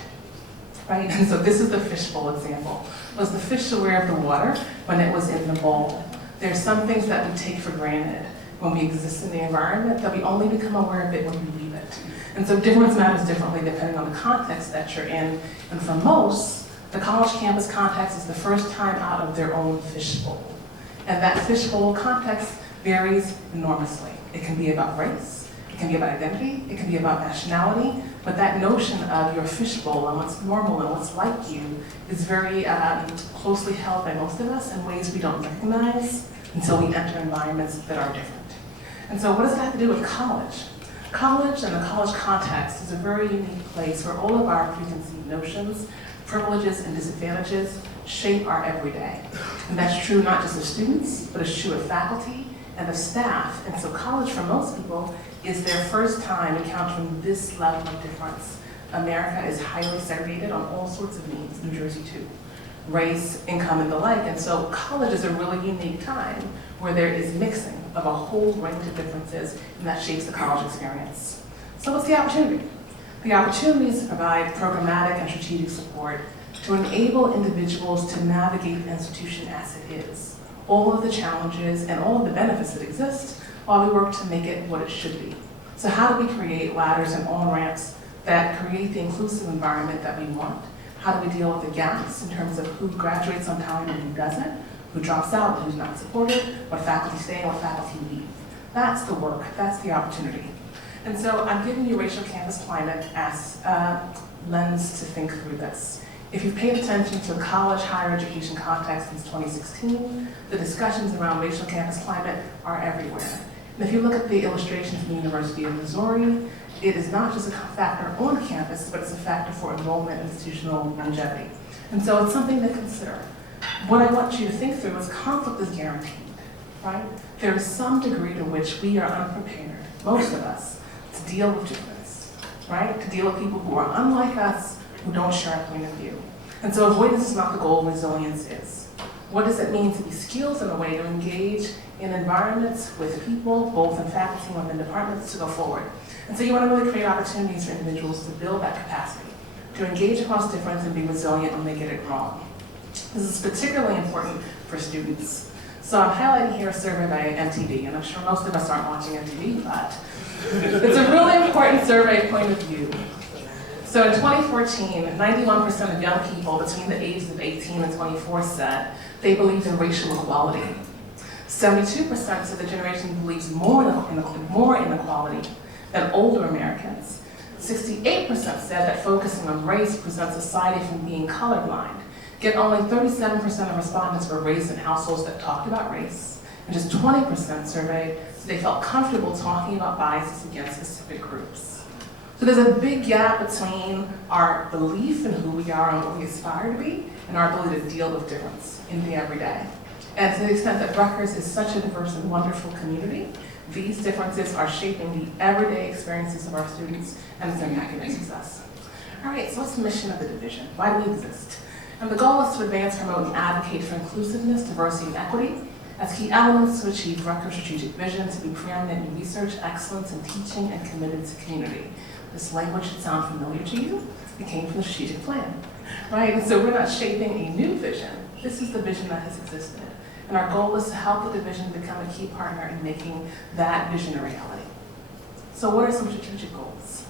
Right? And so this is the fishbowl example. Was the fish aware of the water when it was in the bowl? There's some things that we take for granted when we exist in the environment that we only become aware of it when we leave it. And so difference matters differently depending on the context that you're in. And for most, the college campus context is the first time out of their own fishbowl. And that fishbowl context varies enormously. It can be about race, it can be about identity, it can be about nationality, but that notion of your fishbowl and what's normal and what's like you is very closely held by most of us in ways we don't recognize until we enter environments that are different. And so what does it have to do with college? College and the college context is a very unique place where all of our preconceived notions, privileges, and disadvantages shape our everyday. And that's true not just of students, but it's true of faculty and of staff. And so college for most people is their first time encountering this level of difference. America is highly segregated on all sorts of needs, New Jersey too. Race, income, and the like. And so college is a really unique time where there is mixing of a whole range of differences, and that shapes the college experience. So what's the opportunity? The opportunity is to provide programmatic and strategic support to enable individuals to navigate the institution as it is, all of the challenges and all of the benefits that exist while we work to make it what it should be. So how do we create ladders and on-ramps that create the inclusive environment that we want? How do we deal with the gaps in terms of who graduates on time and who doesn't, who drops out and who's not supported, what faculty stay and what faculty leave? That's the work, that's the opportunity. And so I'm giving you racial campus climate as a lens to think through this. If you've paid attention to the college higher education context since 2016, the discussions around racial campus climate are everywhere. And if you look at the illustration from the University of Missouri, it is not just a factor on campus, but it's a factor for enrollment and institutional longevity. And so it's something to consider. What I want you to think through is conflict is guaranteed, right? There is some degree to which we are unprepared, most of us, to deal with difference, right? To deal with people who are unlike us, who don't share our point of view. And so avoidance is not the goal, resilience is. What does it mean to be skilled in a way to engage in environments with people, both in faculty and within departments, to go forward? And so you want to really create opportunities for individuals to build that capacity, to engage across difference and be resilient when they get it wrong. This is particularly important for students. So I'm highlighting here a survey by MTV, and I'm sure most of us aren't watching MTV, but it's a really important survey point of view. So in 2014, 91% of young people between the ages of 18 and 24 said they believed in racial equality. 72% said the generation believes more inequality than older Americans. 68% said that focusing on race prevents society from being colorblind. Yet only 37% of respondents were raised in households that talked about race, and just 20% surveyed said they felt comfortable talking about biases against specific groups. So there's a big gap between our belief in who we are and what we aspire to be, and our ability to deal with difference in the everyday. And to the extent that Rutgers is such a diverse and wonderful community, these differences are shaping the everyday experiences of our students and it's their academic success. All right, so what's the mission of the division? Why do we exist? And the goal is to advance, promote, and advocate for inclusiveness, diversity, and equity as key elements to achieve Rutgers' strategic vision to be preeminent in research, excellence in teaching, and committed to community. This language should sound familiar to you. It came from the strategic plan, right? And so we're not shaping a new vision. This is the vision that has existed. And our goal is to help the division become a key partner in making that vision a reality. So what are some strategic goals?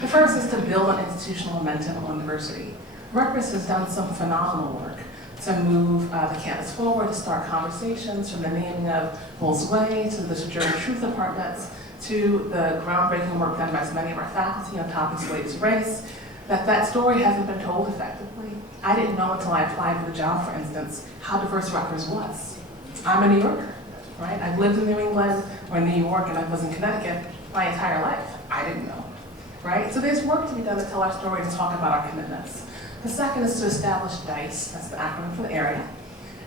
The first is to build an institutional momentum on diversity. Rutgers has done some phenomenal work to move the campus forward, to start conversations from the naming of Bulls Way to the Sojourner Truth Apartments to the groundbreaking work done by many of our faculty on topics related to race, that story hasn't been told effectively. I didn't know until I applied for the job, for instance, how diverse Rutgers was. I'm a New Yorker, right? I've lived in New England or New York, and I was in Connecticut my entire life. I didn't know, right? So there's work to be done to tell our story and talk about our commitments. The second is to establish DICE, that's the acronym for the area,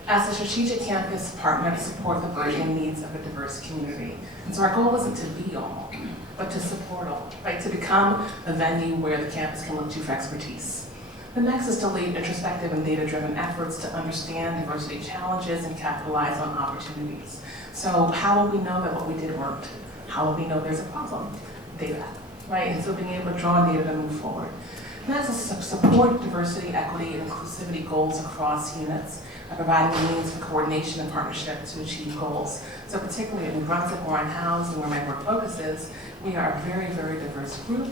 as a strategic campus partner to support the burgeoning needs of a diverse community. And so our goal isn't to be all, but to support all, right? To become a venue where the campus can look to for expertise. The next is to lead introspective and data-driven efforts to understand diversity challenges and capitalize on opportunities. So how will we know that what we did worked? How will we know there's a problem? Data, right? And so being able to draw on data to move forward. Next is to support diversity, equity, and inclusivity goals across units, providing the means for coordination and partnership to achieve goals. So particularly in Brunswick, where I'm housed and where my work focuses, we are a very, very diverse group,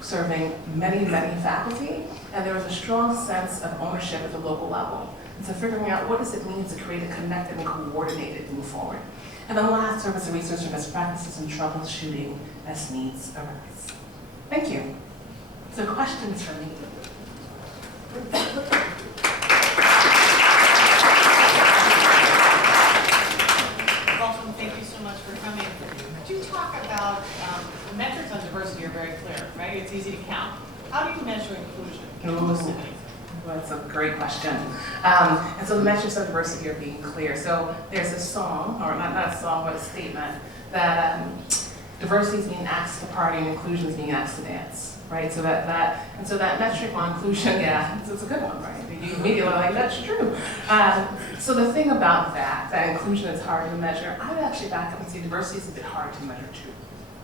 serving many, many faculty, and there is a strong sense of ownership at the local level. And so figuring out what does it mean to create a connected and coordinated move forward. And then last, serve as a resource for best practices and troubleshooting as needs arise. Thank you. So questions for me? Welcome, thank you so much for coming. Could you talk about, the metrics on diversity are very clear, right? It's easy to count. How do you measure inclusion? Inclusivity? Well, that's a great question. And so the metrics of diversity are being clear. So there's a song, or not a song, but a statement that diversity is being asked to party and inclusion is being asked to dance, right? So that metric on inclusion, yeah, it's a good one, right? You immediately are like, that's true. So the thing about that inclusion is hard to measure, I would actually back up and say diversity is a bit hard to measure too,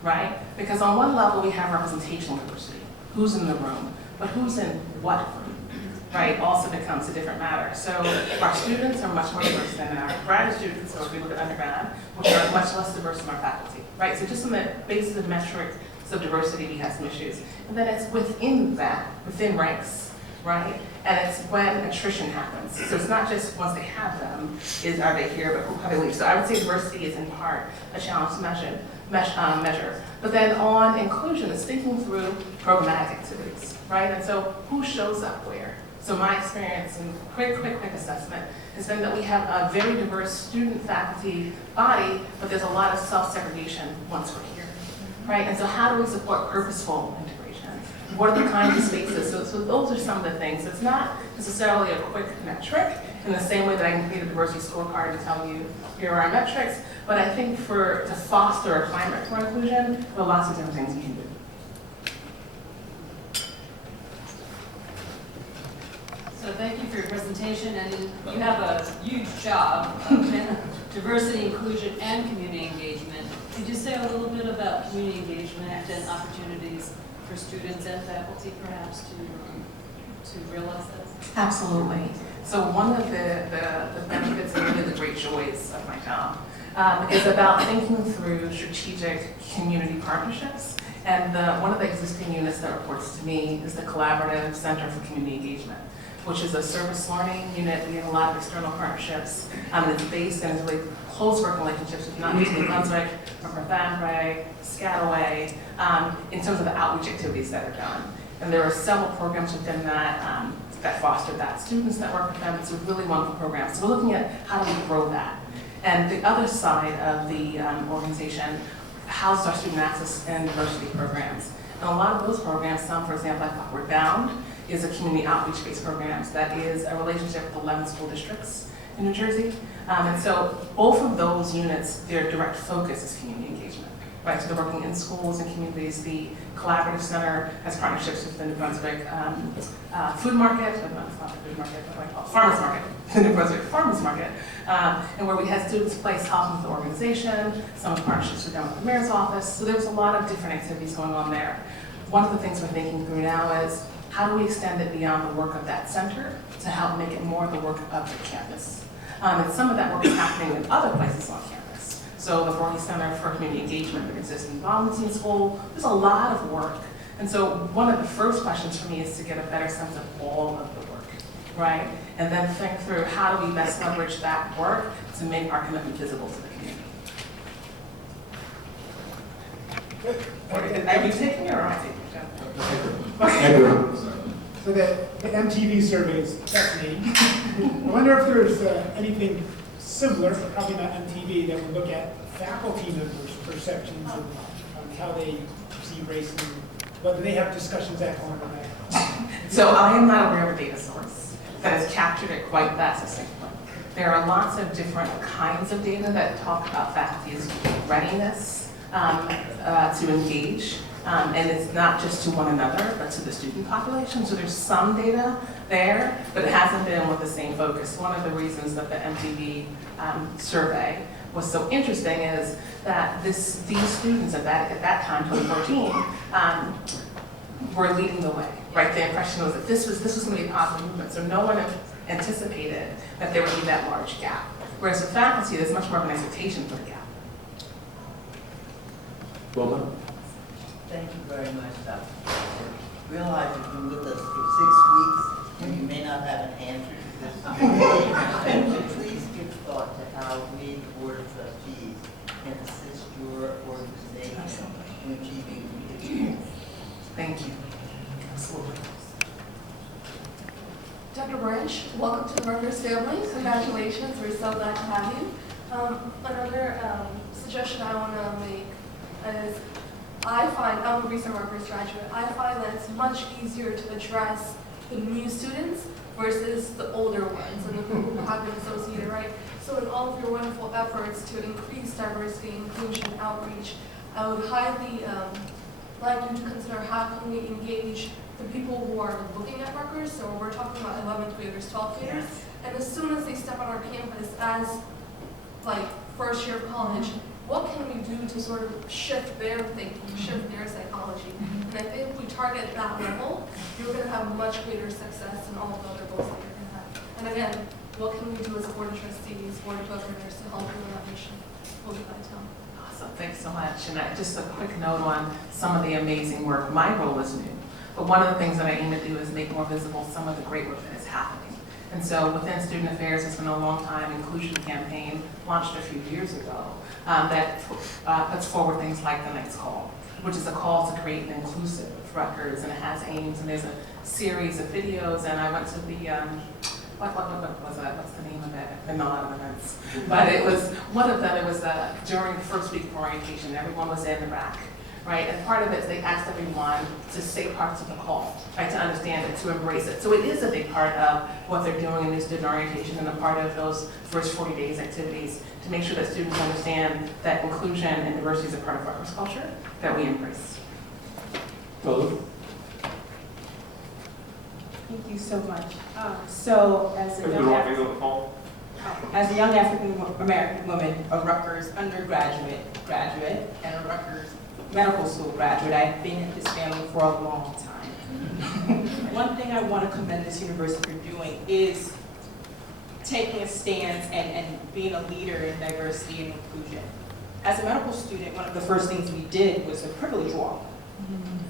right? Because on one level we have representational diversity, who's in the room, but who's in what room, right? Also becomes a different matter. So our students are much more diverse than our grad students, so if we look at undergrad, which are much less diverse than our faculty, right? So just on the basis of metrics of diversity, we have some issues. And then it's within that, within ranks, right? And it's when attrition happens. So it's not just once they have them, are they here, but how they leave. So I would say diversity is in part a challenge to measure. But then on inclusion, it's thinking through programmatic activities, right? And so who shows up where? So my experience in quick assessment has been that we have a very diverse student faculty body, but there's a lot of self-segregation once we're here, right? And so how do we support purposeful integration? What are the kinds of spaces? So those are some of the things. It's not necessarily a quick metric in the same way that I can create a diversity scorecard and tell you, here are our metrics, but I think to foster a climate for inclusion, there are lots of different things you can do. So thank you for your presentation, and you have a huge job of diversity, inclusion, and community engagement. Could you say a little bit about community engagement and opportunities for students and faculty, perhaps, to realize that? Absolutely. So one of the benefits and really the great joys of my job is about thinking through strategic community partnerships. And one of the existing units that reports to me is the Collaborative Center for Community Engagement, which is a service learning unit. We have a lot of external partnerships. It's based and it's really close working relationships with not just New Brunswick, but Northampton, Piscataway, in terms of the outreach activities that are done. And there are several programs within that that foster that. Students that work with them, it's a really wonderful program. So we're looking at how do we grow that. And the other side of the organization houses our student access and diversity programs. And a lot of those programs, some, for example, like Upward Bound, is a community outreach-based program that is a relationship with 11 school districts in New Jersey. And so both of those units, their direct focus is community engagement, right? So they're working in schools and communities. The Collaborative Center has partnerships with the New Brunswick food market, it's not the food market, but what I call it, farmers market, the New Brunswick farmers market, and where we had students place help with the organization, some of the partnerships were done with the mayor's office. So there was a lot of different activities going on there. One of the things we're thinking through now is how do we extend it beyond the work of that center to help make it more the work of the campus? And some of that work is happening in other places on campus. So the Voorhees Center for Community Engagement that exists in Volunteer School, there's a lot of work. And so one of the first questions for me is to get a better sense of all of the work. right? And then think through how do we best leverage that work to make our commitment visible to the community. Are you taking it or am I taking it? So the MTV surveys, that's me. I wonder if there's anything similar, probably not MTV, that would look at faculty members' perceptions of how they see race and whether they have discussions at home or not. So I am not aware of a data source that has captured it quite that succinctly. There are lots of different kinds of data that talk about faculty's readiness to engage. And it's not just to one another, but to the student population. So there's some data there, but it hasn't been with the same focus. One of the reasons that the MTV survey was so interesting is that these students at that time, 2014, were leading the way, right? The impression was that this was going to be a positive movement. So no one anticipated that there would be that large gap. Whereas with faculty, there's much more of an expectation for the gap. Wilma? Thank you very much, Dr. Realize you've been with us for 6 weeks and you may not have an answer to this. But please give thought to how we, the Board of Trustees, can assist your organization in achieving its goals. Thank you. Absolutely. Dr. Branch, welcome to the Rutgers family. Congratulations, we're so glad to have you. Another suggestion I want to make is I'm a recent Rutgers graduate. I find that it's much easier to address the new students versus the older ones and the people who have been associated, right? So in all of your wonderful efforts to increase diversity, inclusion, outreach, I would highly like you to consider how can we engage the people who are looking at Rutgers. So we're talking about 11th graders, 12th graders, and as soon as they step on our campus as like first year of college, what can we do to sort of shift their thinking, shift their psychology? And I think if we target that level, you're going to have much greater success in all of the other goals that you're going to have. And again, what can we do as a Board of Trustees, Board of Governors to help you in that mission? Hold it by tone. Awesome, thanks so much. And just a quick note on some of the amazing work. My role is new, but one of the things that I aim to do is make more visible some of the great work that is happening. And so within Student Affairs, it's been a long time inclusion campaign launched a few years ago that puts forward things like the Next Call, which is a call to create an inclusive Rutgers, and it has aims, and there's a series of videos, and I went to the, what was that, what's the name of it? There are a lot of events. But it was, one of them, it was during the first week of orientation, everyone was in the rack. Right, and part of it is they asked everyone to say parts of the call, right, to understand it, to embrace it. So it is a big part of what they're doing in new student orientation and a part of those first 40 days activities to make sure that students understand that inclusion and diversity is a part of Rutgers culture that we embrace. Tolu? Thank you so much. So as a young African American woman, a Rutgers undergraduate, graduate, and a Rutgers medical school graduate, I've been in this family for a long time. One thing I want to commend this university for doing is taking a stance and being a leader in diversity and inclusion. As a medical student, one of the first things we did was a privilege walk.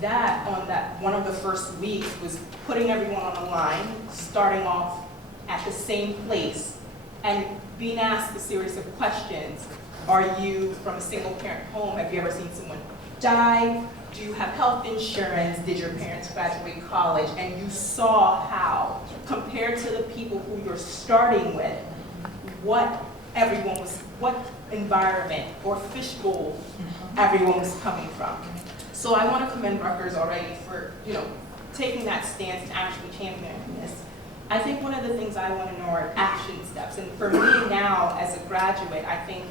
One of the first weeks was putting everyone on a line, starting off at the same place, and being asked a series of questions. Are you from a single parent home? Have you ever seen someone die? Do you have health insurance? Did your parents graduate college? And you saw how, compared to the people who you're starting with, what environment or fishbowl everyone was coming from. So I want to commend Rutgers already for, taking that stance and actually championing this. I think one of the things I want to know are action steps. And for me now, as a graduate, I think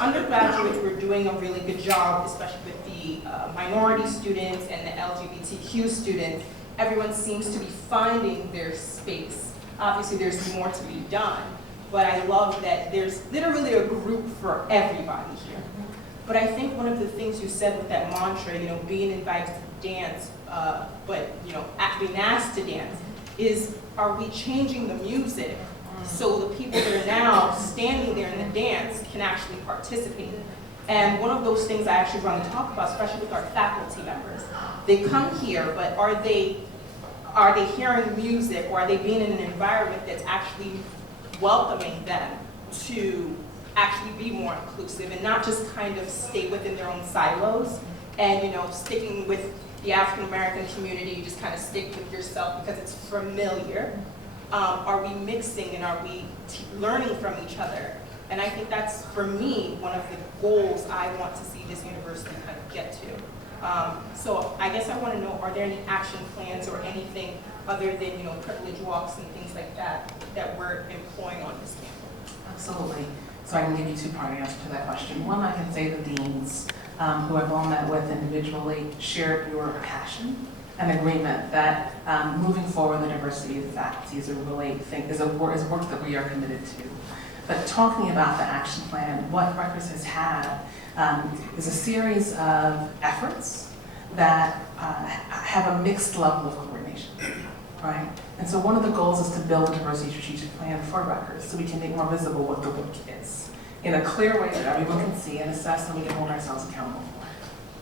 undergraduate, we're doing a really good job, especially with the minority students and the LGBTQ students. Everyone seems to be finding their space. Obviously, there's more to be done, but I love that there's literally a group for everybody here. But I think one of the things you said with that mantra, being invited to dance, but being asked to dance, is are we changing the music so the people that are now standing there in the dance can actually participate? And one of those things I actually want to talk about, especially with our faculty members, they come here, but are they are they hearing music, or are they being in an environment that's actually welcoming them to actually be more inclusive and not just kind of stay within their own silos and, sticking with the African American community, you just kind of stick with yourself because it's familiar. Are we mixing and are we learning from each other? And I think that's, for me, one of the goals I want to see this university kind of get to. So I guess I want to know, are there any action plans or anything other than, privilege walks and things like that that we're employing on this campus? Absolutely. So I can give you two-part answer to that question. One, I can say the deans, who I've all met with individually, shared your passion and agreement that moving forward the diversity of the faculty is a work that we are committed to. But talking about the action plan, what Rutgers has had is a series of efforts that have a mixed level of coordination, right? And so one of the goals is to build a diversity strategic plan for Rutgers so we can make more visible what the work is in a clear way that everyone can see and assess and we can hold ourselves accountable for.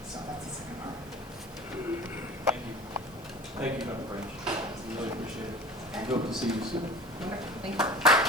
So that's the second part. Thank you. Thank you, Dr. Branch. We really appreciate it. We hope to see you soon. Thank you.